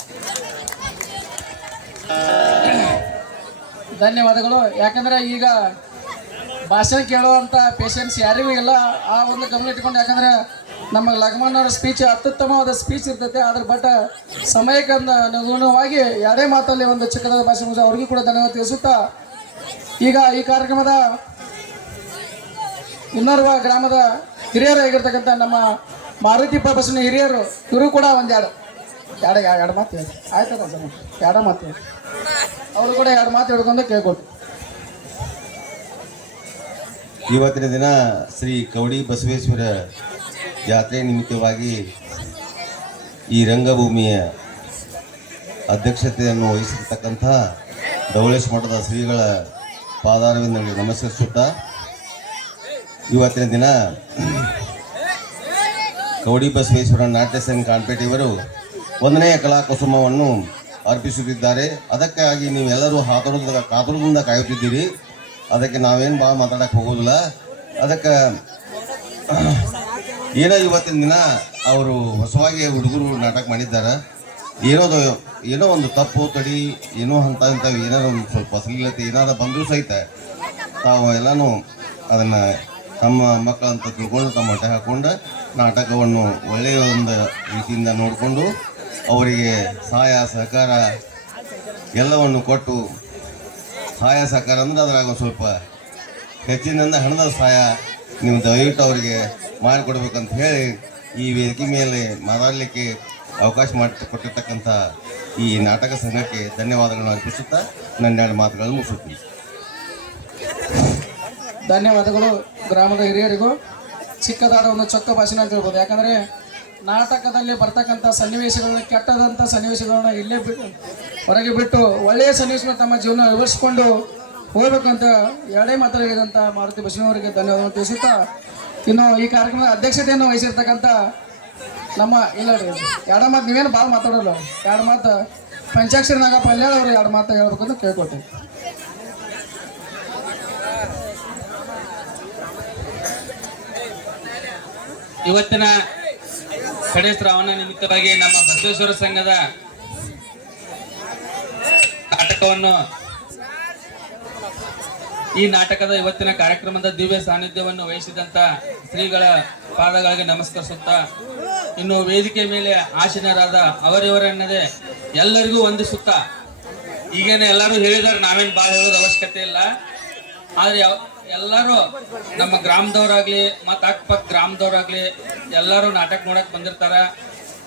ಧನ್ಯವಾದಗಳು. ಯಾಕಂದ್ರೆ ಈಗ ಭಾಷಣ ಕೇಳುವಂಥ ಪೇಷನ್ಸ್ ಯಾರಿಗೂ ಇಲ್ಲ. ಆ ಒಂದು ಗಮನ ಇಟ್ಕೊಂಡು, ಯಾಕಂದ್ರೆ ನಮ್ಮ ಲಕ್ಷ್ಮಣ್ ಅವರ ಸ್ಪೀಚ್ ಅತ್ಯುತ್ತಮವಾದ ಸ್ಪೀಚ್ ಇರ್ತೈತೆ. ಅದ್ರ ಬಟ್ ಸಮಯಕ್ಕೆ ಅನುಗುಣವಾಗಿ ಎರಡೇ ಮಾತಲ್ಲಿ ಒಂದು ಚಿಕ್ಕದಾದ ಭಾಷೆ ಮುಗಿಸ ಅವ್ರಿಗೂ ಕೂಡ ಧನ್ಯವಾದ ತಿಳಿಸುತ್ತಾ, ಈಗ ಈ ಕಾರ್ಯಕ್ರಮದ ಇನ್ನೋರ್ವ ಗ್ರಾಮದ ಹಿರಿಯರಾಗಿರ್ತಕ್ಕಂಥ ನಮ್ಮ ಮಾರುತಿ ಬಸವನ ಹಿರಿಯರು, ಇವರು ಕೂಡ ಎರಡು ಮಾತು ಹೇಳಿ ಆಯ್ತದ ಜನ ಎರಡು ಮಾತು ಹೇಳಿ ಅವರು ಕೂಡ ಎರಡು ಮಾತು ಹಿಡ್ಕೊಂಡು ಕೇಳ್ಕೊಟ್ಟು. ಇವತ್ತಿನ ದಿನ ಶ್ರೀ ಕವಡಿ ಬಸವೇಶ್ವರ ಜಾತ್ರೆ ನಿಮಿತ್ತವಾಗಿ ಈ ರಂಗಭೂಮಿಯ ಅಧ್ಯಕ್ಷತೆಯನ್ನು ವಹಿಸಿರ್ತಕ್ಕಂಥ ಧವಳೇಶ್ ಮಠದ ಶ್ರೀಗಳ ಪಾದಾರವಿಂದಗಳಿಗೆ ನಮಸ್ಕರಿಸುತ್ತಾ, ಇವತ್ತಿನ ದಿನ ಕವಡಿ ಬಸವೇಶ್ವರ ನಾಟ್ಯ ಸಂಘ ಕಾನ್ಪೇಟೆ ಇವರು 1ನೇ ಕಲಾಕುಸುಮವನ್ನು ಅರ್ಪಿಸುತ್ತಿದ್ದಾರೆ. ಅದಕ್ಕಾಗಿ ನೀವೆಲ್ಲರೂ ಕಾತುರದಿಂದ ಕಾಯುತ್ತಿದ್ದೀರಿ. ಅದಕ್ಕೆ ನಾವೇನು ಭಾಳ ಮಾತಾಡೋಕ್ಕೆ ಹೋಗೋದಿಲ್ಲ. ಅದಕ್ಕೆ ಏನೋ ಇವತ್ತಿನ ದಿನ ಅವರು ಹೊಸವಾಗಿ ಹುಡುಗರು ನಾಟಕ ಮಾಡಿದ್ದಾರೆ. ಏನೋ ಒಂದು ತಪ್ಪು ತಡಿ ಏನೋ ಇಂಥವು ಏನಾದ್ರು ಒಂದು ಸ್ವಲ್ಪ ಅಶ್ಲೀಲತೆ ಏನಾದ್ರು ಬಂದರೂ ಸಹಿತ ತಾವು ಎಲ್ಲನೂ ಅದನ್ನು ತಮ್ಮ ಮಕ್ಕಳಂತ ತಿಳ್ಕೊಂಡು ತಮ್ಮ ಹೊಟ್ಟೆ ಹಾಕ್ಕೊಂಡು ನಾಟಕವನ್ನು ಒಳ್ಳೆಯ ಒಂದು ರೀತಿಯಿಂದ ನೋಡಿಕೊಂಡು ಅವರಿಗೆ ಸಹಾಯ ಸಹಕಾರ ಎಲ್ಲವನ್ನು ಕೊಟ್ಟು, ಸಹಾಯ ಸಹಕಾರ ಅಂದರೆ ಅದ್ರಾಗ ಒಂದು ಸ್ವಲ್ಪ ಹೆಚ್ಚಿನಿಂದ ಹಣದ ಸಹಾಯ ನೀವು ದಯವಿಟ್ಟು ಅವರಿಗೆ ಮಾಡಿಕೊಡ್ಬೇಕಂತ ಹೇಳಿ ಈ ವೇದಿಕೆ ಮೇಲೆ ಮಾತಾಡಲಿಕ್ಕೆ ಅವಕಾಶ ಕೊಟ್ಟಿರ್ತಕ್ಕಂಥ ಈ ನಾಟಕ ಸಂಘಕ್ಕೆ ಧನ್ಯವಾದಗಳನ್ನು ಅರ್ಪಿಸುತ್ತಾ ನನ್ನ 2 ಮಾತುಗಳನ್ನು ಮುಗಿಸುತ್ತೀನಿ. ಧನ್ಯವಾದಗಳು ಗ್ರಾಮದ ಹಿರಿಯರಿಗೂ. ಚಿಕ್ಕದಾದ ಒಂದು ಚೊಕ್ಕ ಭಾಷಣ ಅಂತ ಹೇಳ್ಬೋದು. ಯಾಕಂದರೆ ನಾಟಕದಲ್ಲಿ ಬರ್ತಕ್ಕಂಥ ಸನ್ನಿವೇಶಗಳನ್ನ, ಕೆಟ್ಟದಂಥ ಸನ್ನಿವೇಶಗಳನ್ನ ಇಲ್ಲೇ ಹೊರಗೆ ಬಿಟ್ಟು ಒಳ್ಳೆಯ ಸನ್ನಿವೇಶಗಳನ್ನ ತಮ್ಮ ಜೀವನ ವಿವರಿಸಿಕೊಂಡು ಹೋಗ್ಬೇಕಂತ ಎರಡೇ ಮಾತಾಡಿದಂಥ ಮಾರುತಿ ಬಸವನವರಿಗೆ ಧನ್ಯವಾದಗಳು ತಿಳಿಸುತ್ತಾ, ಇನ್ನು ಈ ಕಾರ್ಯಕ್ರಮದ ಅಧ್ಯಕ್ಷತೆಯನ್ನು ವಹಿಸಿರ್ತಕ್ಕಂಥ ನಮ್ಮ ಇಲ್ಲ ಎರಡು ಮಾತು, ನೀವೇನು ಭಾಳ ಮಾತಾಡೋಲ್ಲ, 2 ಮಾತು ಪಂಚಾಕ್ಷರಿ ನಾಗಪ್ಪ ಅಲ್ಲೇ ಅವರು 2 ಮಾತು ಹೇಳ್ಬೇಕಂತ ಕೇಳ್ಕೊಳ್ತೀನಿ. ಇವತ್ತಿನ ಕಡೆ ಶ್ರಾವಣ ನಿಮಿತ್ತವಾಗಿ ನಮ್ಮ ಬಸವೇಶ್ವರ ಸಂಘದ ನಾಟಕವನ್ನು, ಈ ನಾಟಕದ ಇವತ್ತಿನ ಕಾರ್ಯಕ್ರಮದ ದಿವ್ಯ ಸಾನ್ನಿಧ್ಯವನ್ನು ವಹಿಸಿದಂತ ಶ್ರೀಗಳ ಪಾದಗಳಿಗೆ ನಮಸ್ಕರಿಸುತ್ತಾ, ಇನ್ನು ವೇದಿಕೆ ಮೇಲೆ ಆಸೀನರಾದ ಅವರಿವರನ್ನದೇ ಎಲ್ಲರಿಗೂ ವಂದಿಸುತ್ತಾ, ಈಗೇನೆ ಎಲ್ಲರೂ ಹೇಳಿದಾರೆ, ನಾವೇನು ಭಾಳ ಹೇಳೋದು ಅವಶ್ಯಕತೆ ಇಲ್ಲ. ಆದ್ರೆ ಎಲ್ಲರೂ ನಮ್ಮ ಗ್ರಾಮದವ್ರಾಗ್ಲಿ ಮತ್ತು ಅಕ್ಕಪಕ್ಕ ಗ್ರಾಮದವ್ರಾಗ್ಲಿ ಎಲ್ಲರೂ ನಾಟಕ ನೋಡಕ್ ಬಂದಿರ್ತಾರ.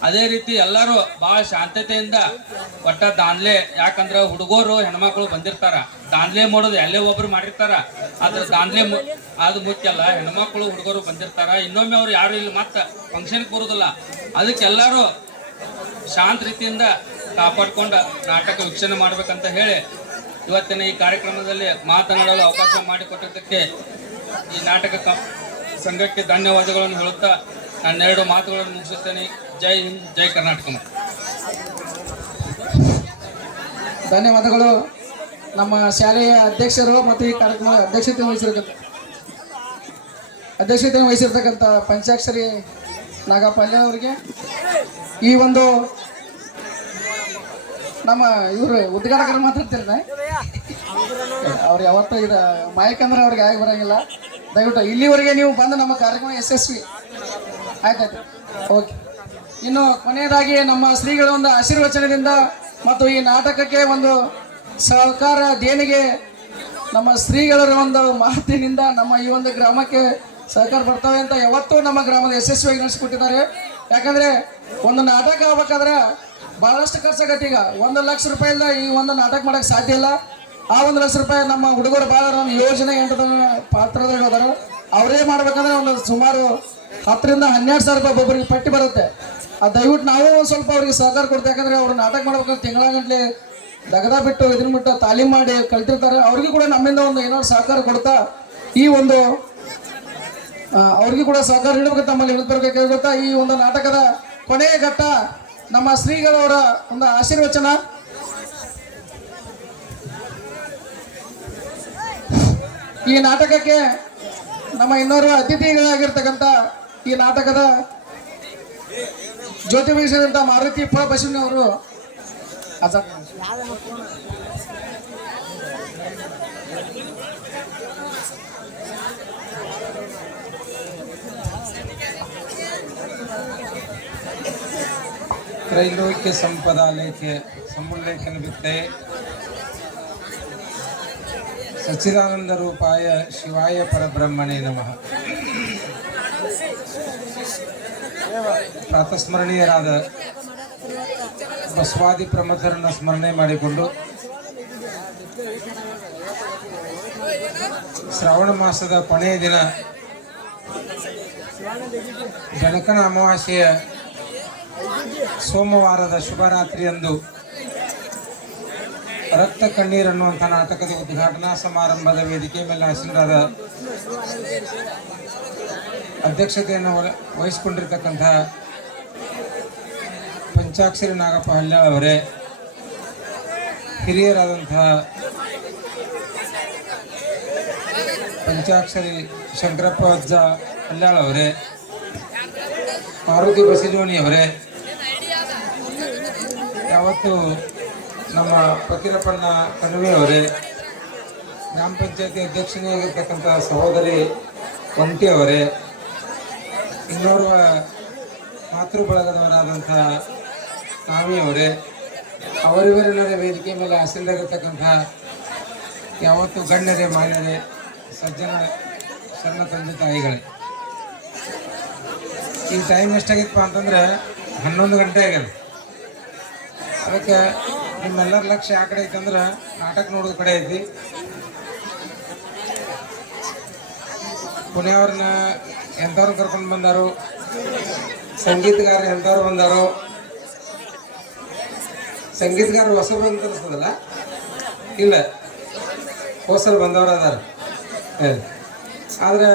ಅದೇ ರೀತಿ ಎಲ್ಲರೂ ಭಾಳ ಶಾಂತತೆಯಿಂದ ಒಟ್ಟ ದಾನ್ಲೆ, ಯಾಕಂದ್ರೆ ಹುಡುಗರು ಹೆಣ್ಮಕ್ಳು ಬಂದಿರ್ತಾರ, ದಾನ್ಲೆ ಮಾಡೋದು ಎಲ್ಲೇ ಒಬ್ರು ಮಾಡಿರ್ತಾರ, ಆದ್ರೆ ದಾನ್ಲೆ ಅದು ಮುಖ್ಯ ಅಲ್ಲ. ಹೆಣ್ಮಕ್ಳು ಹುಡುಗರು ಬಂದಿರ್ತಾರ, ಇನ್ನೊಮ್ಮೆ ಅವ್ರು ಯಾರು ಇಲ್ಲಿ ಮತ್ತೆ ಫಂಕ್ಷನ್ಗೆ ಬರೋದಿಲ್ಲ. ಅದಕ್ಕೆ ಎಲ್ಲರೂ ಶಾಂತ ರೀತಿಯಿಂದ ಕಾಪಾಡ್ಕೊಂಡು ನಾಟಕ ವೀಕ್ಷಣೆ ಮಾಡ್ಬೇಕಂತ ಹೇಳಿ ಇವತ್ತಿನ ಈ ಕಾರ್ಯಕ್ರಮದಲ್ಲಿ ಮಾತನಾಡಲು ಅವಕಾಶ ಮಾಡಿಕೊಟ್ಟಿದ್ದಕ್ಕೆ ಈ ನಾಟಕ ಸಂಘಕ್ಕೆ ಧನ್ಯವಾದಗಳನ್ನು ಹೇಳುತ್ತಾ ನಾನು 2 ಮಾತುಗಳನ್ನು ಮುಗಿಸುತ್ತೇನೆ. ಜೈ ಹಿಂದ್, ಜೈ ಕರ್ನಾಟಕ. ಧನ್ಯವಾದಗಳು. ನಮ್ಮ ಶಾಲೆಯ ಅಧ್ಯಕ್ಷರು ಮತ್ತು ಈ ಕಾರ್ಯಕ್ರಮದ ಅಧ್ಯಕ್ಷತೆ ವಹಿಸಿರ್ತಕ್ಕಂಥ ಪಂಚಾಕ್ಷರಿ ನಾಗಪ್ಪ ಅಲ್ಲೇ ಅವರಿಗೆ, ಈ ಒಂದು ನಮ್ಮ ಇವರು ಉದ್ಘಾಟಕರು ಮಾತಾಡ್ತಿರ ಅವ್ರು ಯಾವತ್ತೂ ಇದು ಮಾಯಕ್ ಅಂದ್ರೆ ಅವ್ರಿಗೆ ಆಗಿ ಬರೋಂಗಿಲ್ಲ. ದಯವಿಟ್ಟು ಇಲ್ಲಿವರೆಗೆ ನೀವು ಬಂದು ನಮ್ಮ ಕಾರ್ಯಕ್ರಮ ಯಶಸ್ವಿ ಆಯ್ತಾಯ್ತು. ಓಕೆ, ಇನ್ನು ಕೊನೆಯದಾಗಿ ನಮ್ಮ ಶ್ರೀಗಳ ಒಂದು ಆಶೀರ್ವಚನದಿಂದ ಮತ್ತು ಈ ನಾಟಕಕ್ಕೆ ಒಂದು ಸಹಕಾರ ದೇಣಿಗೆ ನಮ್ಮ ಶ್ರೀಗಳ ಒಂದು ಮಾತಿನಿಂದ ನಮ್ಮ ಈ ಒಂದು ಗ್ರಾಮಕ್ಕೆ ಸಹಕಾರ ಬರ್ತವೆ ಅಂತ ಯಾವತ್ತೂ ನಮ್ಮ ಗ್ರಾಮದ ಯಶಸ್ವಿಯಾಗಿ ನಡೆಸಿಕೊಟ್ಟಿದ್ದಾರೆ. ಯಾಕಂದರೆ ಒಂದು ನಾಟಕ ಆಗ್ಬೇಕಾದ್ರೆ ಭಾಳಷ್ಟು ಖರ್ಚಾಗತ್ತೆ. ಈಗ 1 ಲಕ್ಷ ರೂಪಾಯಿಂದ ಈ ಒಂದು ನಾಟಕ ಮಾಡೋಕ್ಕೆ ಸಾಧ್ಯ ಇಲ್ಲ. ಆ 1 ಲಕ್ಷ ರೂಪಾಯಿ ನಮ್ಮ ಹುಡುಗರು ಭಾಳ ಯೋಜನೆ 8 ಪಾತ್ರದಲ್ಲಿ ಹೋದಾರೆ. ಅವರೇ ಮಾಡ್ಬೇಕಂದ್ರೆ ಒಂದು ಸುಮಾರು 10 ರಿಂದ 12 ಸಾವಿರ ರೂಪಾಯಿ ಒಬ್ಬೊಬ್ಬರಿಗೆ ಪಟ್ಟಿ ಬರುತ್ತೆ. ದಯವಿಟ್ಟು ನಾವು ಒಂದು ಸ್ವಲ್ಪ ಅವ್ರಿಗೆ ಸಹಕಾರ ಕೊಡ್ತೀವಿ. ಯಾಕಂದ್ರೆ ಅವ್ರು ನಾಟಕ ಮಾಡ್ಬೇಕಂದ್ರೆ ತಿಂಗಳಗಂಟ್ಲೆ ದಗದ ಬಿಟ್ಟು ಇದನ್ನ ಬಿಟ್ಟು ತಾಲೀಮ್ ಮಾಡಿ ಕಲ್ತಿರ್ತಾರೆ. ಅವ್ರಿಗೂ ಕೂಡ ನಮ್ಮಿಂದ ಒಂದು ಏನಾದ್ರು ಸಹಕಾರ ಕೊಡ್ತಾ ಈ ಒಂದು ಅವ್ರಿಗೂ ಕೂಡ ಸಹಕಾರ ನೀಡಬೇಕು, ತಮ್ಮಲ್ಲಿ ಹೇಳ್ತಾ ಈ ಒಂದು ನಾಟಕದ ಕೊನೆಯ ಘಟ್ಟ ನಮ್ಮ ಶ್ರೀಗಳವರ ಒಂದು ಆಶೀರ್ವಚನ. ಈ ನಾಟಕಕ್ಕೆ ನಮ್ಮ ಇನ್ನೋರ್ವ ಅತಿಥಿಗಳಾಗಿರ್ತಕ್ಕಂಥ ಈ ನಾಟಕದ ಜ್ಯೋತಿ ವಹಿಸಿದಂಥ ಮಾರುತಿ ಬಸವಣ್ಣ ಅವರು ತ್ರೈಲೋಕ್ಯ ಸಂಪದಾಲೇಖ್ಯ ಸಮುಲ್ಲೇಖನ ವಿದ್ಯೆ ಸಚ್ಚಿದಾನಂದ ರೂಪಾಯ ಶಿವಾಯ ಪರಬ್ರಹ್ಮಣೇ ನಮಃ. ಪ್ರಾತಸ್ಮರಣೀಯರಾದ ಬಸವಾದಿ ಪ್ರಮುಖರನ್ನು ಸ್ಮರಣೆ ಮಾಡಿಕೊಂಡು ಶ್ರಾವಣ ಮಾಸದ ಕೊನೆಯ ದಿನ ಜನಕನ ಅಮಾವಾಸ್ಯೆಯ ಸೋಮವಾರದ ಶುಭರಾತ್ರಿಯಂದು ರಕ್ತ ಕಣ್ಣೀರ್ ಅನ್ನುವಂಥ ನಾಟಕದ ಉದ್ಘಾಟನಾ ಸಮಾರಂಭದ ವೇದಿಕೆ ಮೇಲೆ ಆಸೀನರಾದ ಅಧ್ಯಕ್ಷತೆಯನ್ನು ವಹಿಸಿಕೊಂಡಿರ್ತಕ್ಕಂಥ ಪಂಚಾಕ್ಷರಿ ನಾಗಪ್ಪ ಹಳ್ಯಾಳ್ ಅವರೇ, ಹಿರಿಯರಾದಂತಹ ಪಂಚಾಕ್ಷರಿ ಶಂಕರಪ್ಪ ಅಜ್ಜ ಹಳ್ಯಾಳ್ ಅವರೇ, ಮಾರುತಿ ಬಸವೋಣಿ ಅವರೇ, ಯಾವತ್ತು ನಮ್ಮ ಫಕೀರಪ್ಪಣ್ಣ ಕಣಿವೆ ಅವರೇ, ಗ್ರಾಮ ಪಂಚಾಯತಿ ಅಧ್ಯಕ್ಷನೇ ಆಗಿರ್ತಕ್ಕಂಥ ಸಹೋದರಿ ಒಂಟಿ ಅವರೇ, ಇನ್ನೋರ್ವ ಮಾತೃ ಬಳಗದವರಾದಂಥ ನಾವಿ ಅವರೇ, ಅವರಿವರೆಲ್ಲರ ವೇದಿಕೆ ಮೇಲೆ ಆಸೀನರಾಗಿರ್ತಕ್ಕಂಥ ಯಾವತ್ತು ಗಣ್ಯರೇ, ಮಾನ್ಯರೇ, ಸಜ್ಜನ ಶರಣ ತಂದೆ ತಾಯಿಗಳೇ, ಈ ಟೈಮ್ ಎಷ್ಟಾಗಿತ್ತಪ್ಪ ಅಂತಂದ್ರೆ 11 ಗಂಟೆ ಆಗ್ಯದ. ಅದಕ್ಕೆ ನಿಮ್ಮೆಲ್ಲರ ಲಕ್ಷ್ಯ ಯಾವ ಕಡೆ ಐತಂದ್ರೆ ನಾಟಕ ನೋಡೋದು ಕಡೆ ಐತಿ. ಪುಣ್ಯವ್ರನ್ನ ಎಂಥವ್ರು ಕರ್ಕೊಂಡು ಬಂದಾರು, ಸಂಗೀತಗಾರ ಎಂಥವ್ರು ಬಂದಾರೋ. ಸಂಗೀತಗಾರ ಹೊಸರು ಬಂದು ಅನಿಸ್ತದಲ್ಲ, ಇಲ್ಲ ಹೋಸಲ ಬಂದವರು ಅದಾರ. ಆದ್ರೆ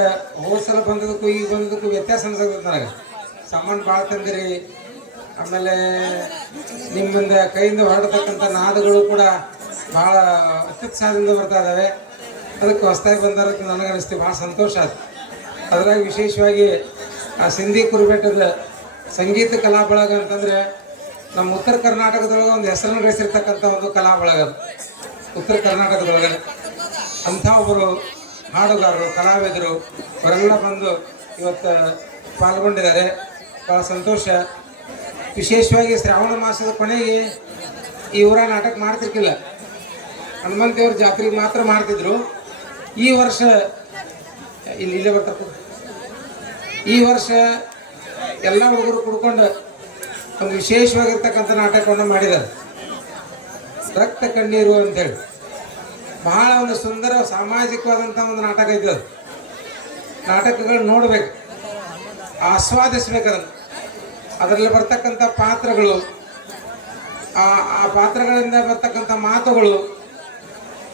ಹೋಸಲ ಬಂದದಕ್ಕೂ ಈಗ ಬಂದದಕ್ಕೂ ವ್ಯತ್ಯಾಸ ಅನ್ಸತ್ತೆ ನನಗೆ. ಸಾಮಾನು ಭಾಳ ತಂದಿರಿ, ಆಮೇಲೆ ನಿಮ್ಮಿಂದ ಕೈಯಿಂದ ಹೊರಡತಕ್ಕಂಥ ನಾದಗಳು ಕೂಡ ಭಾಳ ಅತ್ಯುತ್ಸಾಹದಿಂದ ಬರ್ತಾ ಇದ್ದಾವೆ. ಅದಕ್ಕೆ ಹೊಸದಾಗಿ ಬಂದಾರಂತ ನನಗೆ ಅನಿಸ್ತೀವಿ, ಭಾಳ ಸಂತೋಷ ಆಯ್ತು. ಅದ್ರಾಗ ವಿಶೇಷವಾಗಿ ಆ ಸಿಂಧಿ ಕುರುಬೆಟ್ಟದ ಸಂಗೀತ ಕಲಾ ಬಳಗ ಅಂತಂದರೆ ನಮ್ಮ ಉತ್ತರ ಕರ್ನಾಟಕದೊಳಗೆ ಒಂದು ಹೆಸರನ್ನು ಗಳಿಸಿರ್ತಕ್ಕಂಥ ಒಂದು ಕಲಾ ಬಳಗ ಅದು. ಉತ್ತರ ಕರ್ನಾಟಕದೊಳಗೆ ಅಂಥ ಒಬ್ಬರು ಹಾಡುಗಾರರು, ಕಲಾವಿದರು ಅವರೆಲ್ಲ ಬಂದು ಇವತ್ತು ಪಾಲ್ಗೊಂಡಿದ್ದಾರೆ. ಭಾಳ ಸಂತೋಷ. ವಿಶೇಷವಾಗಿ ಶ್ರಾವಣ ಮಾಸದ ಕೊನೆಗೆ ಈ ಊರ ನಾಟಕ ಮಾಡ್ತಿರ್ಕಿಲ್ಲ, ಹನುಮಂತೇವ್ರ ಜಾತ್ರೆಗೆ ಮಾತ್ರ ಮಾಡ್ತಿದ್ರು. ಈ ವರ್ಷ ಇಲ್ಲೇ ಬರ್ತಕ್ಕ ಈ ವರ್ಷ ಎಲ್ಲ ಹುಡುಗರು ಕುಡ್ಕೊಂಡು ಒಂದು ವಿಶೇಷವಾಗಿರ್ತಕ್ಕಂಥ ನಾಟಕವನ್ನು ಮಾಡಿದ್ದಾರೆ, ರಕ್ತ ಕಣ್ಣೀರು ಅಂತೇಳಿ. ಬಹಳ ಒಂದು ಸುಂದರ ಸಾಮಾಜಿಕವಾದಂಥ ಒಂದು ನಾಟಕ ಇದ್ದದು. ನಾಟಕಗಳು ನೋಡ್ಬೇಕು, ಆಸ್ವಾದಿಸ್ಬೇಕದನ್ನು. ಅದರಲ್ಲಿ ಬರ್ತಕ್ಕಂಥ ಪಾತ್ರಗಳು, ಆ ಪಾತ್ರಗಳಿಂದ ಬರ್ತಕ್ಕಂಥ ಮಾತುಗಳು,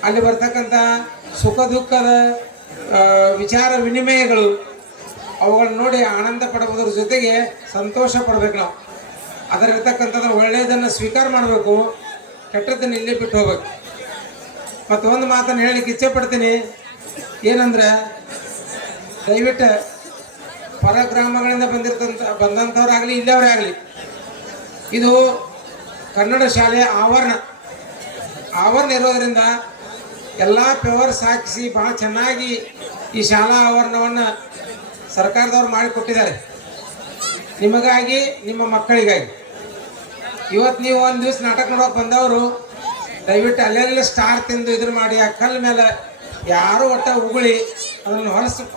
ಅಲ್ಲಿ ಬರ್ತಕ್ಕಂಥ ಸುಖ ದುಃಖದ ವಿಚಾರ ವಿನಿಮಯಗಳು, ಅವುಗಳನ್ನ ನೋಡಿ ಆನಂದ ಪಡುವುದರ ಜೊತೆಗೆ ಸಂತೋಷ ಪಡ್ಬೇಕು. ನಾವು ಅದರಲ್ಲಿರ್ತಕ್ಕಂಥದ್ದು ಒಳ್ಳೆಯದನ್ನು ಸ್ವೀಕಾರ ಮಾಡಬೇಕು, ಕೆಟ್ಟದ್ದನ್ನು ಇಲ್ಲೇ ಬಿಟ್ಟು ಹೋಗ್ಬೇಕು. ಮತ್ತು ಒಂದು ಮಾತನ್ನು ಹೇಳಲಿಕ್ಕೆ ಇಚ್ಛೆ ಪಡ್ತೀನಿ, ಏನಂದ್ರೆ ದಯವಿಟ್ಟು ಹೊರ ಗ್ರಾಮಗಳಿಂದ ಬಂದಂಥವ್ರಾಗಲಿ ಇಲ್ಲವರೇ ಆಗಲಿ, ಇದು ಕನ್ನಡ ಶಾಲೆಯ ಆವರಣ ಇರೋದರಿಂದ ಎಲ್ಲ ಪೇವರ್ಸ್ ಹಾಕಿಸಿ ಭಾಳ ಚೆನ್ನಾಗಿ ಈ ಶಾಲಾ ಆವರಣವನ್ನು ಸರ್ಕಾರದವ್ರು ಮಾಡಿಕೊಟ್ಟಿದ್ದಾರೆ. ನಿಮಗಾಗಿ, ನಿಮ್ಮ ಮಕ್ಕಳಿಗಾಗಿ. ಇವತ್ತು ನೀವು ಒಂದು ದಿವಸ ನಾಟಕ ನೋಡೋಕೆ ಬಂದವರು ದಯವಿಟ್ಟು ಅಲ್ಲೆಲ್ಲ ಸ್ಟಾರ್ ತಿಂದು ಇದ್ರ ಮಾಡಿ ಆ ಕಲ್ಲ ಮೇಲೆ ಯಾರು ಒಟ್ಟ ಉಗುಳಿ ಅದನ್ನು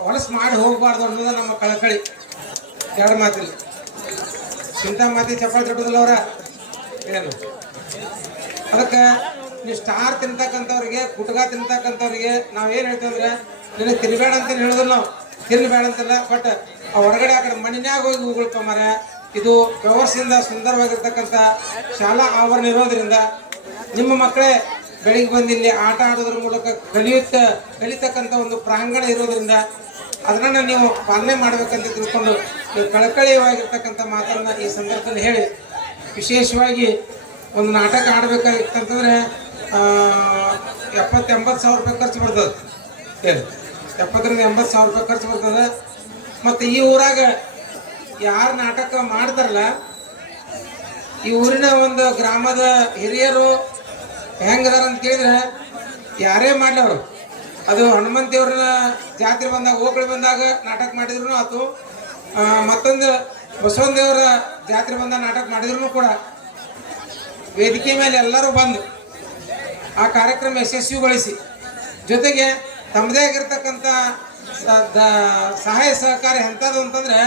ಹೊಲಸು ಮಾಡಿ ಹೋಗಬಾರ್ದು ಅನ್ನೋದು ನಮ್ಮ ಕಳಕಳಿ. ಎರಡು ಮಾತಿಲ್ಲ, ಇಂಥ ಮಾತಿ ಚಪ್ಪಾಳೆ ತಟ್ಟೋದಿಲ್ಲ ಅವರ ಏನು. ಅದಕ್ಕೆ ನೀವು ಸ್ಟಾರ್ ತಿಂತಕ್ಕಂಥವ್ರಿಗೆ, ಕುಟ್ಗ ತಿಂತಕ್ಕಂಥವ್ರಿಗೆ ನಾವೇನು ಹೇಳ್ತೀವಿ ಅಂದರೆ ನಿನಗೆ ತಿನ್ಬೇಡ ಅಂತ ಹೇಳೋದಿಲ್ಲ ನಾವು. ಬೇಡ ಅಂತಲ್ಲ, ಬಟ್ ಹೊರಗಡೆ ಆ ಕಡೆ ಮಣ್ಣಿನ್ಯಾಗ ಹೋಗಿ ಉಗುಳ್ಕೊಂಬಾರ. ಇದು ವ್ಯವಸ್ಥೆಯಿಂದ ಸುಂದರವಾಗಿರ್ತಕ್ಕಂಥ ಶಾಲಾ ಆವರಣ ಇರೋದ್ರಿಂದ ನಿಮ್ಮ ಮಕ್ಕಳೇ ಬೆಳಿಗ್ಗೆ ಬಂದು ಇಲ್ಲಿ ಆಟ ಆಡೋದ್ರ ಮೂಲಕ ಕಲಿತಕ್ಕಂಥ ಒಂದು ಪ್ರಾಂಗಣ ಇರೋದ್ರಿಂದ ಅದನ್ನ ನೀವು ಪಾಲನೆ ಮಾಡ್ಬೇಕಂತ ತಿಳ್ಕೊಂಡು ಕಳಕಳಿಯಾಗಿರ್ತಕ್ಕಂಥ ಮಾತನ್ನ ಈ ಸಂದರ್ಭದಲ್ಲಿ ಹೇಳಿ, ವಿಶೇಷವಾಗಿ ಒಂದು ನಾಟಕ ಆಡ್ಬೇಕಾಗಿತ್ತಂತಂದ್ರೆ 70-80 ಸಾವಿರ ರೂಪಾಯಿ ಖರ್ಚು ಬರ್ತದೆ. ಹೇಳಿ, 70,000-80 ಸಾವಿರ ರೂಪಾಯಿ ಖರ್ಚು ಬರ್ತದೆ. ಮತ್ತು ಈ ಊರಾಗ ಯಾರು ನಾಟಕ ಮಾಡ್ತಾರಲ್ಲ, ಈ ಊರಿನ ಒಂದು ಗ್ರಾಮದ ಹಿರಿಯರು ಹೆಂಗದಾರ ಅಂತ ಕೇಳಿದ್ರೆ, ಯಾರೇ ಮಾಡಲಿ ಅವರು, ಅದು ಹನುಮಂತ ದೇವ್ರನ್ನ ಜಾತ್ರೆ ಬಂದಾಗ ಓಕಳಿ ಬಂದಾಗ ನಾಟಕ ಮಾಡಿದ್ರು ಆತು, ಮತ್ತೊಂದು ಬಸವನ ದೇವರ ಜಾತ್ರೆ ಬಂದಾಗ ನಾಟಕ ಮಾಡಿದ್ರು ಕೂಡ ವೇದಿಕೆ ಮೇಲೆ ಎಲ್ಲರೂ ಬಂದು ಆ ಕಾರ್ಯಕ್ರಮ ಯಶಸ್ವಿಗೊಳಿಸಿ, ಜೊತೆಗೆ ತಮ್ಮದೇ ಆಗಿರ್ತಕ್ಕಂಥ ಸಹಾಯ ಸಹಕಾರ ಎಂಥದ್ದು ಅಂತಂದ್ರೆ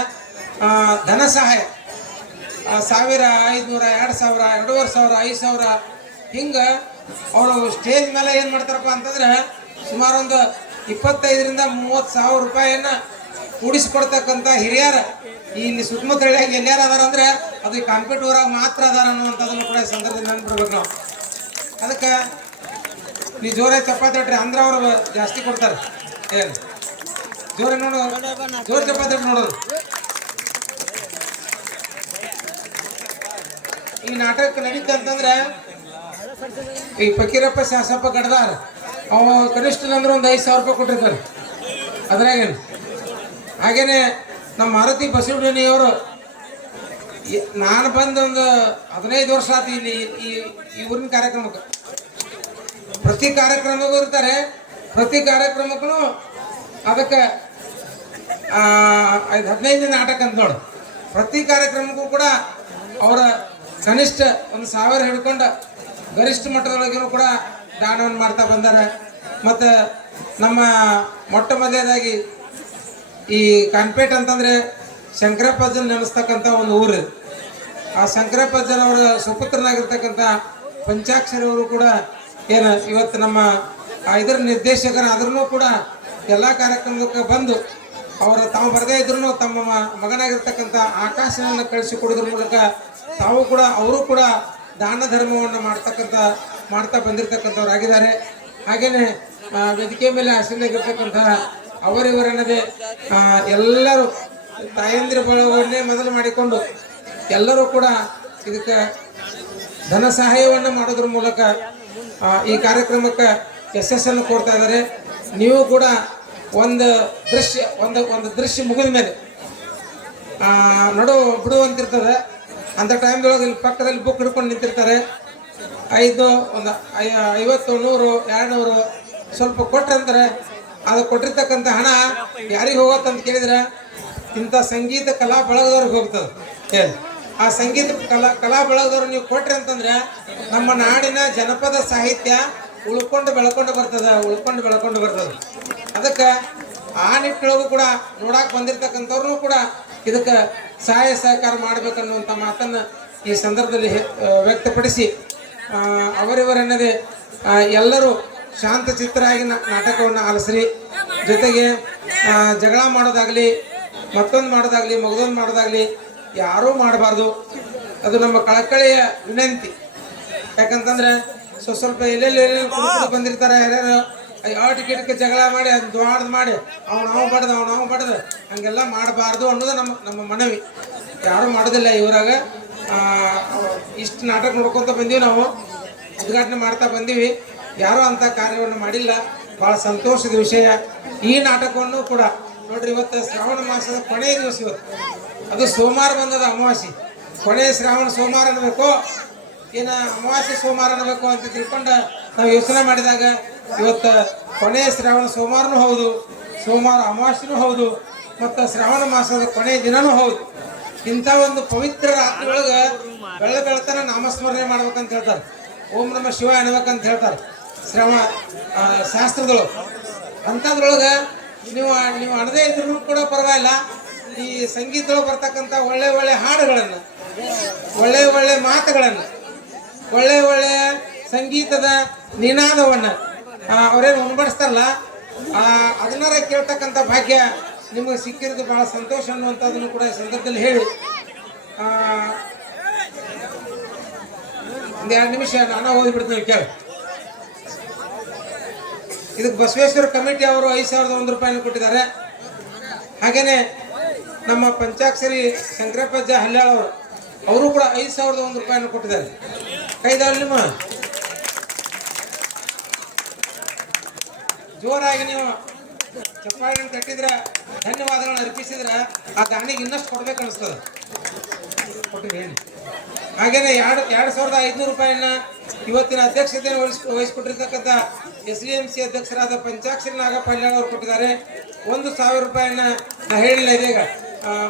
ಧನ ಸಹಾಯ 1,000, 500, 2,000, 2,500, 5,000 ಹಿಂಗೆ ಅವರು ಸ್ಟೇಜ್ ಮೇಲೆ ಏನು ಮಾಡ್ತಾರಪ್ಪ ಅಂತಂದ್ರೆ ಸುಮಾರು ಒಂದು 25,000-30,000 ಸಾವಿರ ರೂಪಾಯಿಯನ್ನ ಕೂಡಿಸಿಕೊಡ್ತಕ್ಕಂಥ ಹಿರಿಯರ ಇಲ್ಲಿ ಸುತ್ತಮುತ್ತ ಹಳ್ಳಿಯಾಗಿ ಎಲ್ಲಾರು ಅದಾರ ಅಂದ್ರೆ ಅದು ಕಾಂಪೀಟ್ ಊರಾಗ ಮಾತ್ರ ಅದಾರ ಅನ್ನುವಂಥದ್ದನ್ನು ಕೂಡ ಈ ಸಂದರ್ಭದಲ್ಲಿ ನೆನ್ಪಿಡ್ಬೇಕು ನಾವು. ಅದಕ್ಕೆ ನೀವು ಜೋರಾಗಿ ಚಪಾತಿ ಹೊಟ್ರಿ ಅಂದ್ರೆ ಅವರು ಜಾಸ್ತಿ ಕೊಡ್ತಾರೆ. ಏನು ಜೋರ ನೋಡು, ಜೋರ ಚಪಾತಿ ನೋಡೋದು. ಈ ನಾಟಕ ನಡೀತ ಅಂತಂದ್ರೆ ಈ ಫಕೀರಪ್ಪ ಶಾಸಪ್ಪ ಗಡ್ದಾರ ಅವ ಕನಿಷ್ಠ ಅಂದ್ರೆ ಒಂದು 5,000 ರೂಪಾಯಿ ಕೊಟ್ಟಿರ್ತಾರೆ ಅದ್ರಾಗೇನು. ಹಾಗೇನೆ ನಮ್ಮ ಮಾರುತಿ ಬಸವಣ್ಣನಿಯವರು ನಾನು ಬಂದು ಒಂದು 15 ವರ್ಷ ಆಯ್ತು ಇಲ್ಲಿ ಈ ಊರಿನ ಕಾರ್ಯಕ್ರಮಕ್ಕೆ. ಪ್ರತಿ ಕಾರ್ಯಕ್ರಮಕ್ಕೂ ಇರ್ತಾರೆ, ಪ್ರತಿ ಕಾರ್ಯಕ್ರಮಕ್ಕೂ ಅದಕ್ಕೆ 15 ನಾಟಕ ಅಂತ ನೋಡು. ಪ್ರತಿ ಕಾರ್ಯಕ್ರಮಕ್ಕೂ ಕೂಡ ಅವರ ಕನಿಷ್ಠ 1,000 ಹಿಡ್ಕೊಂಡು ಗರಿಷ್ಠ ಮಟ್ಟದೊಳಗೂ ಕೂಡ ದಾನವನ್ನು ಮಾಡ್ತಾ ಬಂದಾರೆ. ಮತ್ತು ನಮ್ಮ ಮೊಟ್ಟ ಮೊದಲನೇದಾಗಿ ಈ ಕಾನ್ಪೇಟ್ ಅಂತಂದರೆ ಶಂಕರಪ್ಪಜ್ಜನ ನೆನೆಸ್ತಕ್ಕಂಥ ಒಂದು ಊರು. ಆ ಶಂಕರಪ್ಪಜ್ಜನವರ ಸುಪುತ್ರನಾಗಿರ್ತಕ್ಕಂಥ ಪಂಚಾಕ್ಷರಿ ಅವರು ಕೂಡ ಏನು ಇವತ್ತು ನಮ್ಮ ಇದರ ನಿರ್ದೇಶಕರಾದ್ರೂ ಕೂಡ ಎಲ್ಲ ಕಾರ್ಯಕ್ರಮಕ್ಕೆ ಬಂದು ಅವರು ತಾವು ಬರದೇ ಇದ್ರೂ ತಮ್ಮ ಮಗನಾಗಿರ್ತಕ್ಕಂಥ ಆಕಾಶವನ್ನು ಕಳಿಸಿಕೊಡೋದ್ರ ಮೂಲಕ ತಾವು ಕೂಡ ಅವರು ಕೂಡ ದಾನ ಧರ್ಮವನ್ನು ಮಾಡ್ತಾ ಬಂದಿರತಕ್ಕಂಥವ್ರಾಗಿದ್ದಾರೆ. ಹಾಗೇನೆ ವೇದಿಕೆ ಮೇಲೆ ಆಸೀನರಾಗಿರ್ತಕ್ಕಂಥ ಅವರಿವರನ್ನದೇ ಎಲ್ಲರೂ ತಾಯಂದಿರ ಬಳಗವನ್ನೇ ಮೊದಲು ಮಾಡಿಕೊಂಡು ಎಲ್ಲರೂ ಕೂಡ ಇದಕ್ಕೆ ಧನ ಸಹಾಯವನ್ನು ಮಾಡೋದ್ರ ಮೂಲಕ ಈ ಕಾರ್ಯಕ್ರಮಕ್ಕೆ ಯಶಸ್ಸನ್ನು ಕೊಡ್ತಾ ಇದ್ದಾರೆ. ನೀವು ಕೂಡ ಒಂದು ದೃಶ್ಯ ಮುಗಿದ ಮೇಲೆ ನಡು ಬಿಡುವಂತಿರ್ತದೆ. ಅಂಥ ಟೈಮ್ದೊಳಗೆ ಇಲ್ಲಿ ಪಕ್ಕದಲ್ಲಿ ಬುಕ್ ಹಿಡ್ಕೊಂಡು ನಿಂತಿರ್ತಾರೆ. 50, 100, 200 ಸ್ವಲ್ಪ ಕೊಟ್ಟಂತಾರೆ. ಅದು ಕೊಟ್ಟಿರ್ತಕ್ಕಂಥ ಹಣ ಯಾರಿಗೆ ಹೋಗತ್ತಂತ ಕೇಳಿದ್ರೆ ಇಂಥ ಸಂಗೀತ ಕಲಾ ಬಳಗದವ್ರಿಗೆ ಹೋಗ್ತದೆ. ಹೇಳಿ, ಆ ಸಂಗೀತ ಕಲಾ ಬಳಗದವ್ರು ನೀವು ಕೊಟ್ರಿ ಅಂತಂದ್ರೆ ನಮ್ಮ ನಾಡಿನ ಜನಪದ ಸಾಹಿತ್ಯ ಉಳ್ಕೊಂಡು ಬೆಳ್ಕೊಂಡು ಬರ್ತದೆ. ಅದಕ್ಕೆ ಆ ನಿಟ್ಟಿನೊಳಗೂ ಕೂಡ ನೋಡಕ್ಕೆ ಬಂದಿರತಕ್ಕಂಥವ್ರು ಕೂಡ ಇದಕ್ಕೆ ಸಹಾಯ ಸಹಕಾರ ಮಾಡಬೇಕನ್ನುವಂಥ ಮಾತನ್ನು ಈ ಸಂದರ್ಭದಲ್ಲಿ ವ್ಯಕ್ತಪಡಿಸಿ ಅವರಿವರನ್ನದೇ ಎಲ್ಲರೂ ಶಾಂತ ಚಿತ್ತರಾಗಿ ನಾಟಕವನ್ನು ಆಲಿಸ್ರಿ. ಜೊತೆಗೆ ಜಗಳ ಮಾಡೋದಾಗಲಿ, ಮತ್ತೊಂದು ಮಾಡೋದಾಗಲಿ, ಮಗದೊಂದು ಮಾಡೋದಾಗಲಿ ಯಾರೂ ಮಾಡಬಾರ್ದು. ಅದು ನಮ್ಮ ಕಳಕಳಿಯ ವಿನಂತಿ. ಯಾಕಂತಂದ್ರೆ ಸ್ವಲ್ಪ ಎಲ್ಲೆಲ್ಲಿ ಬಂದಿರ್ತಾರೆ ಯಾರ್ಯಾರು ಟಿಕೆಟ್ಗೆ ಜಗಳ ಮಾಡಿ ಅದು ದ್ವಾಡ್ದು ಮಾಡಿ ಅವ್ನು ಬಡ್ದು ಹಂಗೆಲ್ಲ ಮಾಡಬಾರ್ದು ಅನ್ನೋದು ನಮ್ಮ ಮನವಿ. ಯಾರೂ ಮಾಡೋದಿಲ್ಲ ಇವರಾಗ. ಇಷ್ಟು ನಾಟಕ ನೋಡ್ಕೊತ ಬಂದೀವಿ, ನಾವು ಉದ್ಘಾಟನೆ ಮಾಡ್ತಾ ಬಂದೀವಿ. ಯಾರೂ ಅಂಥ ಕಾರ್ಯವನ್ನು ಮಾಡಿಲ್ಲ. ಭಾಳ ಸಂತೋಷದ ವಿಷಯ. ಈ ನಾಟಕವನ್ನು ಕೂಡ ನೋಡ್ರಿ, ಇವತ್ತು ಶ್ರಾವಣ ಮಾಸದ ಕೊನೆಯ ದಿವಸ, ಇವತ್ತು ಅದು ಸೋಮವಾರ ಬಂದದ ಅಮಾವಾಸ್ಯೆ. ಕೊನೆಯ ಶ್ರಾವಣ ಸೋಮವಾರ ಅನ್ನಬೇಕು, ಏನು ಅಮಾವಾಸ್ಯೆ ಸೋಮವಾರ ಅನ್ನಬೇಕು ಅಂತ ತಿಳ್ಕೊಂಡು ನಾವು ಯೋಚನೆ ಮಾಡಿದಾಗ ಇವತ್ತು ಕೊನೆಯ ಶ್ರಾವಣ ಸೋಮವಾರನೂ ಹೌದು, ಸೋಮವಾರ ಅಮಾವಾಸ್ಯೆನೂ ಹೌದು, ಮತ್ತು ಶ್ರಾವಣ ಮಾಸದ ಕೊನೆಯ ದಿನನೂ ಹೌದು. ಇಂಥ ಒಂದು ಪವಿತ್ರ ರಾತ್ರಿ ಒಳಗೆ ಬೆಳತನ ನಾಮಸ್ಮರಣೆ ಮಾಡ್ಬೇಕಂತ ಹೇಳ್ತಾರೆ. ಓಂ ನಮಃ ಶಿವಾಯ ಅನ್ಬೇಕಂತ ಹೇಳ್ತಾರೆ ಶಾಸ್ತ್ರದೊಳಗೆ. ಅಂಥದ್ರೊಳಗೆ ನೀವು ಅಣದೇ ಇದ್ರೂ ಕೂಡ ಪರವಾಗಿಲ್ಲ, ಈ ಸಂಗೀತದೊಳಗೆ ಬರ್ತಕ್ಕಂಥ ಒಳ್ಳೆ ಹಾಡುಗಳನ್ನು, ಒಳ್ಳೆ ಮಾತುಗಳನ್ನು, ಒಳ್ಳೆ ಸಂಗೀತದ ನಿನಾದವನ್ನು ಅವರೇನು ಉಣಬಡಿಸ್ತಾರಲ್ಲ, ಅದನ್ನಾರ ಕೇಳ್ತಕ್ಕಂಥ ಭಾಗ್ಯ ನಿಮಗೆ ಸಿಕ್ಕಿರೋದು ಭಾಳ ಸಂತೋಷ ಅನ್ನುವಂಥದ್ದನ್ನು ಕೂಡ ಈ ಸಂದರ್ಭದಲ್ಲಿ ಹೇಳಿ ಒಂದು 2 ನಿಮಿಷ ನಾನು ಓದಿಬಿಡ್ತೀನಿ ಕೇಳಿ. ಇದಕ್ಕೆ ಬಸವೇಶ್ವರ ಕಮಿಟಿ ಅವರು 5,001 ರೂಪಾಯಿನ ಕೊಟ್ಟಿದ್ದಾರೆ. ಹಾಗೇನೆ ನಮ್ಮ ಪಂಚಾಕ್ಷರಿ ಶಂಕರಪ್ಪಜ್ಜ ಹಲ್ಯಾಳ್ ಅವರು ಕೂಡ 5,001 ರೂಪಾಯಿನ ಕೊಟ್ಟಿದ್ದಾರೆ. ಕೈದಾಳಿ ನಿಮ್ಮ ಜೋರಾಗಿ ನೀವು ಚಪ್ಪಾಳೆಯನ್ನು ತಟ್ಟಿದ್ರೆ ಧನ್ಯವಾದಗಳನ್ನು ಅರ್ಪಿಸಿದ್ರೆ ಆ ದಾನಿಗೆ ಇನ್ನಷ್ಟು ಕೊಡ್ಬೇಕು ಅನಿಸ್ತದೆ. ಕೊಟ್ಟಿರಿ ಹೇಳಿ. ಹಾಗೇನೆ 2,500 ರೂಪಾಯಿನ ಇವತ್ತಿನ ಅಧ್ಯಕ್ಷತೆಯನ್ನು ವಹಿಸಿಕೊಟ್ಟಿರ್ತಕ್ಕಂಥ SDMC ಅಧ್ಯಕ್ಷರಾದ ಪಂಚಾಕ್ಷರಿ ನಾಗಪ್ಪ ಹಲ್ಯಾಳ್ ಅವರು ಕೊಟ್ಟಿದ್ದಾರೆ. 1,000 ರೂಪಾಯಿನ ನಾ ಹೇಳಿಲ್ಲ ಇದೀಗ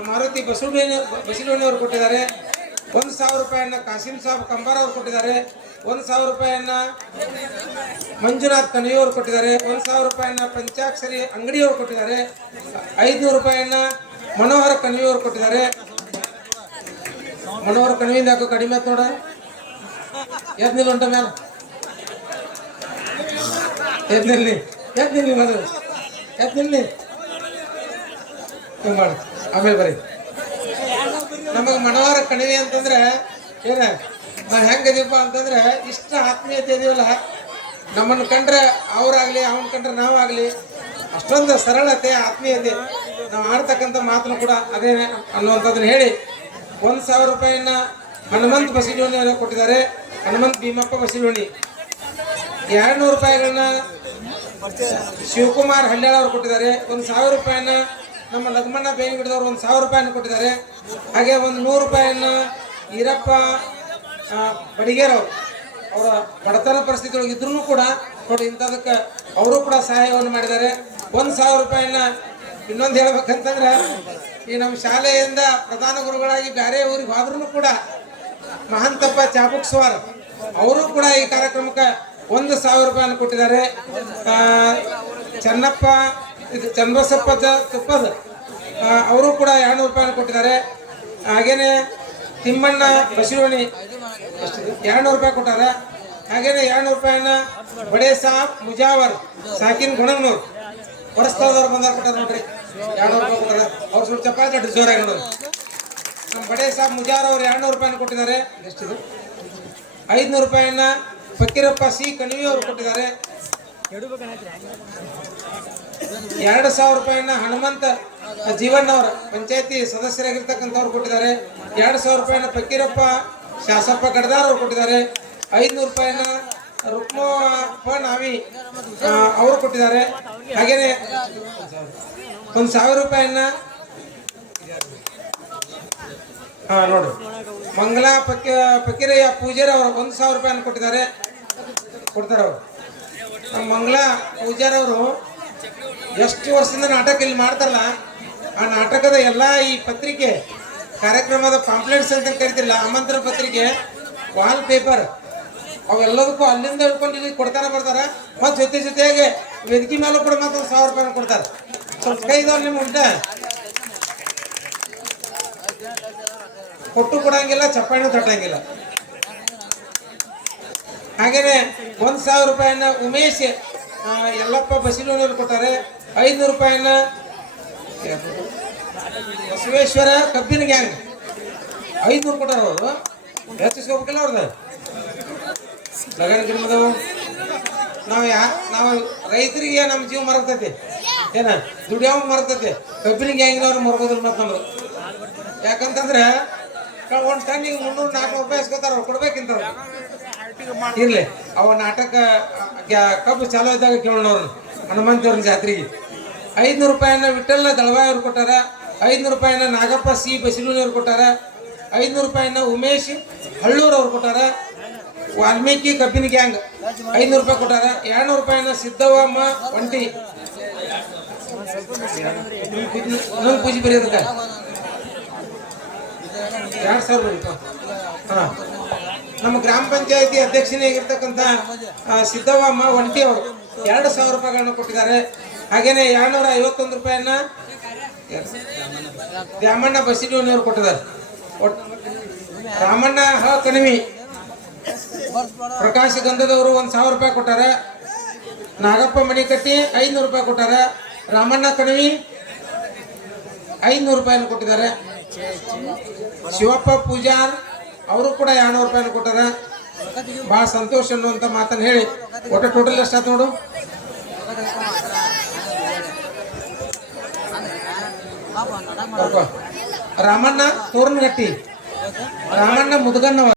ಮಾರುತಿ ಬಸವಣ್ಣಿ ಅವರು ಕೊಟ್ಟಿದ್ದಾರೆ. 1,000 ರೂಪಾಯಿನ ಕಾಸಿಂ ಸಾಬ್ ಕಂಬಾರ್ ಅವರು ಕೊಟ್ಟಿದ್ದಾರೆ. 1,000 ರೂಪಾಯಿನ ಮಂಜುನಾಥ್ ಕಣಿವೆ ಅವರು ಕೊಟ್ಟಿದ್ದಾರೆ. 1,000 ರೂಪಾಯಿನ ಪಂಚಾಕ್ಷರಿ ಅಂಗಡಿ ಅವರು ಕೊಟ್ಟಿದ್ದಾರೆ. 500 ರೂಪಾಯಿನ ಮನೋಹರ ಕಣಿವೆ ಅವರು ಕೊಟ್ಟಿದ್ದಾರೆ. ಮನೋಹರ ಕಣಿವೆಯಿಂದ ಯಾಕೋ ಕಡಿಮೆ ಆಯ್ತು ನೋಡ. ಎದ್ನಿಲ್ಲ ಉಂಟ ಮ್ಯಾಲ ಎದ್ನಿಲ್ಲಿ ಮೊದಲು ಎದ್ನಿಲ್ಲಿ ಮಾಡಿ ಆಮೇಲೆ ಬರೀ. ನಮಗೆ ಮನೋಹರ ಕಣಿವೆ ಅಂತಂದ್ರೆ ಏನ ನಾವು ಹೆಂಗದೀಪ ಅಂತಂದ್ರೆ ಇಷ್ಟ ಆತ್ಮೀಯತೆ ಇದೀವಲ್ಲ, ನಮ್ಮನ್ನು ಕಂಡ್ರೆ ಅವರಾಗ್ಲಿ ಅವನ ಕಂಡ್ರೆ ನಾವಾಗಲಿ ಅಷ್ಟೊಂದು ಸರಳತೆ ಆತ್ಮೀಯತೆ ನಾವು ಆಡ್ತಕ್ಕಂಥ ಮಾತನ್ನು ಕೂಡ ಅದೇನೆ ಅನ್ನುವಂಥದ್ದನ್ನು ಹೇಳಿ 1,000 ರೂಪಾಯಿನ ಹನುಮಂತ್ ಬಸವಣ್ಣಿ ಅವರು ಕೊಟ್ಟಿದ್ದಾರೆ. ಹನುಮಂತ್ ಭೀಮಪ್ಪ ಬಸವಣ್ಣಿ. 200 ರೂಪಾಯಿಗಳನ್ನ ಶಿವಕುಮಾರ್ ಹಲ್ಯಾಳ್ ಅವರು ಕೊಟ್ಟಿದ್ದಾರೆ. 1,000 ರೂಪಾಯಿನ ನಮ್ಮ ಲಗ್ಮಣ್ಣ ಬೇವಿಗಿಡದವರು 1,000 ರೂಪಾಯಿನ ಕೊಟ್ಟಿದ್ದಾರೆ. ಹಾಗೆ 100 ರೂಪಾಯಿನ ಈರಪ್ಪ ಬಡಿಗೇರ್ ಅವರ ಬಡತನ ಪರಿಸ್ಥಿತಿ ಒಳಗೆ ಇದ್ರೂ ಕೂಡ ನೋಡಿ ಇಂಥದಕ್ಕೆ ಅವರು ಕೂಡ ಸಹಾಯವನ್ನು ಮಾಡಿದ್ದಾರೆ. 1,000 ರೂಪಾಯಿನ ಇನ್ನೊಂದು ಹೇಳ್ಬೇಕಂತಂದ್ರೆ ಈ ನಮ್ಮ ಶಾಲೆಯಿಂದ ಪ್ರಧಾನ ಗುರುಗಳಾಗಿ ಬೇರೆ ಊರಿಗೆ ಹೋದ್ರೂ ಕೂಡ ಮಹಂತಪ್ಪ ಚಾಬುಕ್ಸ್ವಾರ್ ಅವರು ಕೂಡ ಈ ಕಾರ್ಯಕ್ರಮಕ್ಕೆ 1,000 ರೂಪಾಯಿನ ಕೊಟ್ಟಿದ್ದಾರೆ. ಚನ್ನಬಸಪ್ಪ ತುಪ್ಪದ ಅವರು ಕೂಡ 200 ರೂಪಾಯಿನ ಕೊಟ್ಟಿದ್ದಾರೆ. ಹಾಗೇನೆ ತಿಮ್ಮಣ್ಣ ಬಸವಣ್ಣಿ 200 ರೂಪಾಯಿ ಕೊಟ್ಟಾರೆ. ಹಾಗೇನೆ 200 ರೂಪಾಯಿನ ಬಡೇ ಸಾಬ್ ಮುಜಾವರ್ ಸಾಕಿನ್ ಗುಣಗ್ನೂರ್ ಹೊರಸ್ತದವ್ರು ಬಂದಾರ ಕೊಟ್ಟಾರ ನೋಡ್ರಿ. 200 ರೂಪಾಯಿ ಕೊಟ್ಟಾರೆ. ಅವ್ರು ಸ್ವಲ್ಪ ಚಪ್ಪಾಳೆ ತಟ್ಟಿ ಜೋರಾಗಿ ನೋಡ್ರಿ. ನಮ್ಮ ಬಡೇ ಸಾಬ್ ಮುಜಾವರ್ ಅವರು 200 ರೂಪಾಯಿನ ಕೊಟ್ಟಿದ್ದಾರೆ. ಎಷ್ಟಿದೆ? 500 ರೂಪಾಯಿನ ಫಕೀರಪ್ಪ ಸಿ ಕಣಿವೆ ಅವರು ಕೊಟ್ಟಿದ್ದಾರೆ. 2,000 ರೂಪಾಯಿನ ಹನುಮಂತ ಜೀವಣ್ಣವರ ಪಂಚಾಯತಿ ಸದಸ್ಯರಾಗಿರ್ತಕ್ಕಂಥವ್ರು ಕೊಟ್ಟಿದ್ದಾರೆ. 2,000 ರೂಪಾಯಿನ ಫಕೀರಪ್ಪ ಶಾಸಪ್ಪ ಗಡ್ದಾರ್ ಅವರು ಕೊಟ್ಟಿದ್ದಾರೆ. 500 ರೂಪಾಯಿನ ರುಕ್ಮಪ್ಪ ನಾವಿ ಅವರು ಕೊಟ್ಟಿದ್ದಾರೆ. ಹಾಗೇನೆ 1,000 ರೂಪಾಯಿನ ನೋಡಿ ಮಂಗಲಾ ಫಕೀರಯ್ಯ ಪೂಜಾರಿ ಅವರು 1,000 ರೂಪಾಯಿನ ಕೊಟ್ಟಿದ್ದಾರೆ. ಕೊಡ್ತಾರೆ ಅವರು. ನಮ್ಮ ಮಂಗಲಾ ಪೂಜಾರಿ ಅವರು ಎಷ್ಟು ವರ್ಷದಿಂದ ನಾಟಕ ಇಲ್ಲಿ ಮಾಡ್ತಾರಲ್ಲ, ಆ ನಾಟಕದ ಎಲ್ಲ ಈ ಪತ್ರಿಕೆ ಕಾರ್ಯಕ್ರಮದ ಪಾಂಪ್ಲೆಟ್ಸ್ ಅಂತ ಕರಿತಿಲ್ಲ, ಆಮಂತ್ರಣ ಪತ್ರಿಕೆ, ವಾಲ್ ಪೇಪರ್ ಅವೆಲ್ಲದಕ್ಕೂ ಅಲ್ಲಿಂದ ಹಿಡ್ಕೊಂಡು ಇಲ್ಲಿ ಕೊಡ್ತಾನೆ ಬರ್ತಾರೆ. ಮತ್ತು ಜೊತೆಗೆ ವೇದಿಕೆ ಮೇಲೂ ಕೂಡ ಮತ್ತೆ 1,000 ರೂಪಾಯಿನ ಕೊಡ್ತಾರೆ. ಸ್ವಲ್ಪ ಕೈ ಇದಾವೆ ನಿಮ್ಮ ಉಂಟ ಕೊಟ್ಟು ಕೊಡಂಗಿಲ್ಲ, ಚಪ್ಪಾಣಿನೂ ತಟ್ಟಂಗಿಲ್ಲ. ಹಾಗೇನೆ 1,000 ರೂಪಾಯಿನ ಉಮೇಶ್ ಯಲ್ಲಪ್ಪ ಬಸವಣ್ಣವರು ಕೊಟ್ಟಾರೆ. 500 ರೂಪಾಯಿನ ಬಸವೇಶ್ವರ ಕಬ್ಬಿನ ಗ್ಯಾಂಗ್ 500 ಕೊಟ್ಟಾರ. ಅವರು ಹೆಚ್ಚಿಸ್ಕೋಬೇಕಲ್ಲ ಅವ್ರದ್ದು ಲಗನ ಗಿರ್ಮದವು. ನಾವು ರೈತರಿಗೆ ನಮ್ಮ ಜೀವ ಮರಗ್ತೈತಿ ಏನ ದುಡಿಯೋ ಮರಗ್ತೈತಿ. ಕಬ್ಬಿನ ಗ್ಯಾಂಗಿನವ್ರು ಮರಗೋದಿಲ್ಲ ಮತ್ತು ನಮ್ದು. ಯಾಕಂತಂದ್ರೆ ಒಂದು ಟನ್ನಿಗೆ 300-400 ರೂಪಾಯಿ ಇಸ್ಕೋತಾರ. ಅವ್ರು ಕೊಡ್ಬೇಕಿಂತವ್ರು ಇರ್ಲಿ. ಅವ ನಾಟಕ ಕಬ್ಬು ಚಾಲೋ ಇದ್ದಾಗ ಕೇಳೋಣವ್ರು ಹನುಮಂತವ್ರ ಜಾತ್ರೆಗೆ. 500 ರೂಪಾಯಿನ ವಿಠ್ಠಲ ದಳವಾಯಿ ಅವ್ರು ಕೊಟ್ಟಾರ. 500 ರೂಪಾಯಿನ ನಾಗಪ್ಪ ಸಿ ಬಸವಣ್ಣಿ ಅವ್ರು ಕೊಟ್ಟಾರ. 500 ರೂಪಾಯಿನ ಉಮೇಶ್ ಹಳ್ಳೂರ್ ಅವ್ರು ಕೊಟ್ಟಾರ. ವಾಲ್ಮೀಕಿ ಕಬ್ಬಿನ ಗ್ಯಾಂಗ್ 500 ರೂಪಾಯಿ ಕೊಟ್ಟಾರ. 200 ರೂಪಾಯಿನ ಸಿದ್ದವ್ವಮ್ಮ ಒಂಟಿ ಇನ್ನೊಂದು ಪೂಜೆ ಬರೆಯೋದಕ್ಕೆ 2,000 ರೂಪಾಯಿ. ಹಾಂ, ನಮ್ಮ ಗ್ರಾಮ ಪಂಚಾಯತಿ ಅಧ್ಯಕ್ಷನೇ ಆಗಿರ್ತಕ್ಕಂಥ ಸಿದ್ದವ್ವಮ್ಮ ಒಂಟಿ ಅವರು 2,000 ರೂಪಾಯಿಗಳನ್ನ ಕೊಟ್ಟಿದ್ದಾರೆ. ಹಾಗೇನೆ 251 ರೂಪಾಯಿನ ರಾಮಣ್ಣ ಬಸವಣ್ಣಿ ಅವರು ಕೊಟ್ಟಿದ್ದಾರೆ. ರಾಮಣ್ಣ ಕಣಿವಿ ಪ್ರಕಾಶ್ ಗಂಧದವರು 1,000 ರೂಪಾಯಿ ಕೊಟ್ಟಾರೆ. ನಾಗಪ್ಪ ಮಣಿಕಟ್ಟಿ 500 ರೂಪಾಯಿ ಕೊಟ್ಟಾರೆ. ರಾಮಣ್ಣ ಕಣಿವಿ 500 ರೂಪಾಯಿಯನ್ನು ಕೊಟ್ಟಿದ್ದಾರೆ. ಶಿವಪ್ಪ ಪೂಜಾರ್ ಅವರು ಕೂಡ 200 ರೂಪಾಯಿಯನ್ನು ಕೊಟ್ಟಾರ. ಭಾಳ ಸಂತೋಷ ಅನ್ನುವಂಥ ಮಾತನ್ನು ಹೇಳಿ ಒಟ್ಟು ಟೋಟಲ್ ಎಷ್ಟಾಯ್ತು ನೋಡು. ರಾಮಣ್ಣ ತೋರ್ನಗಟ್ಟಿ, ರಾಮಣ್ಣ ಮುದುಗನ್ನವ.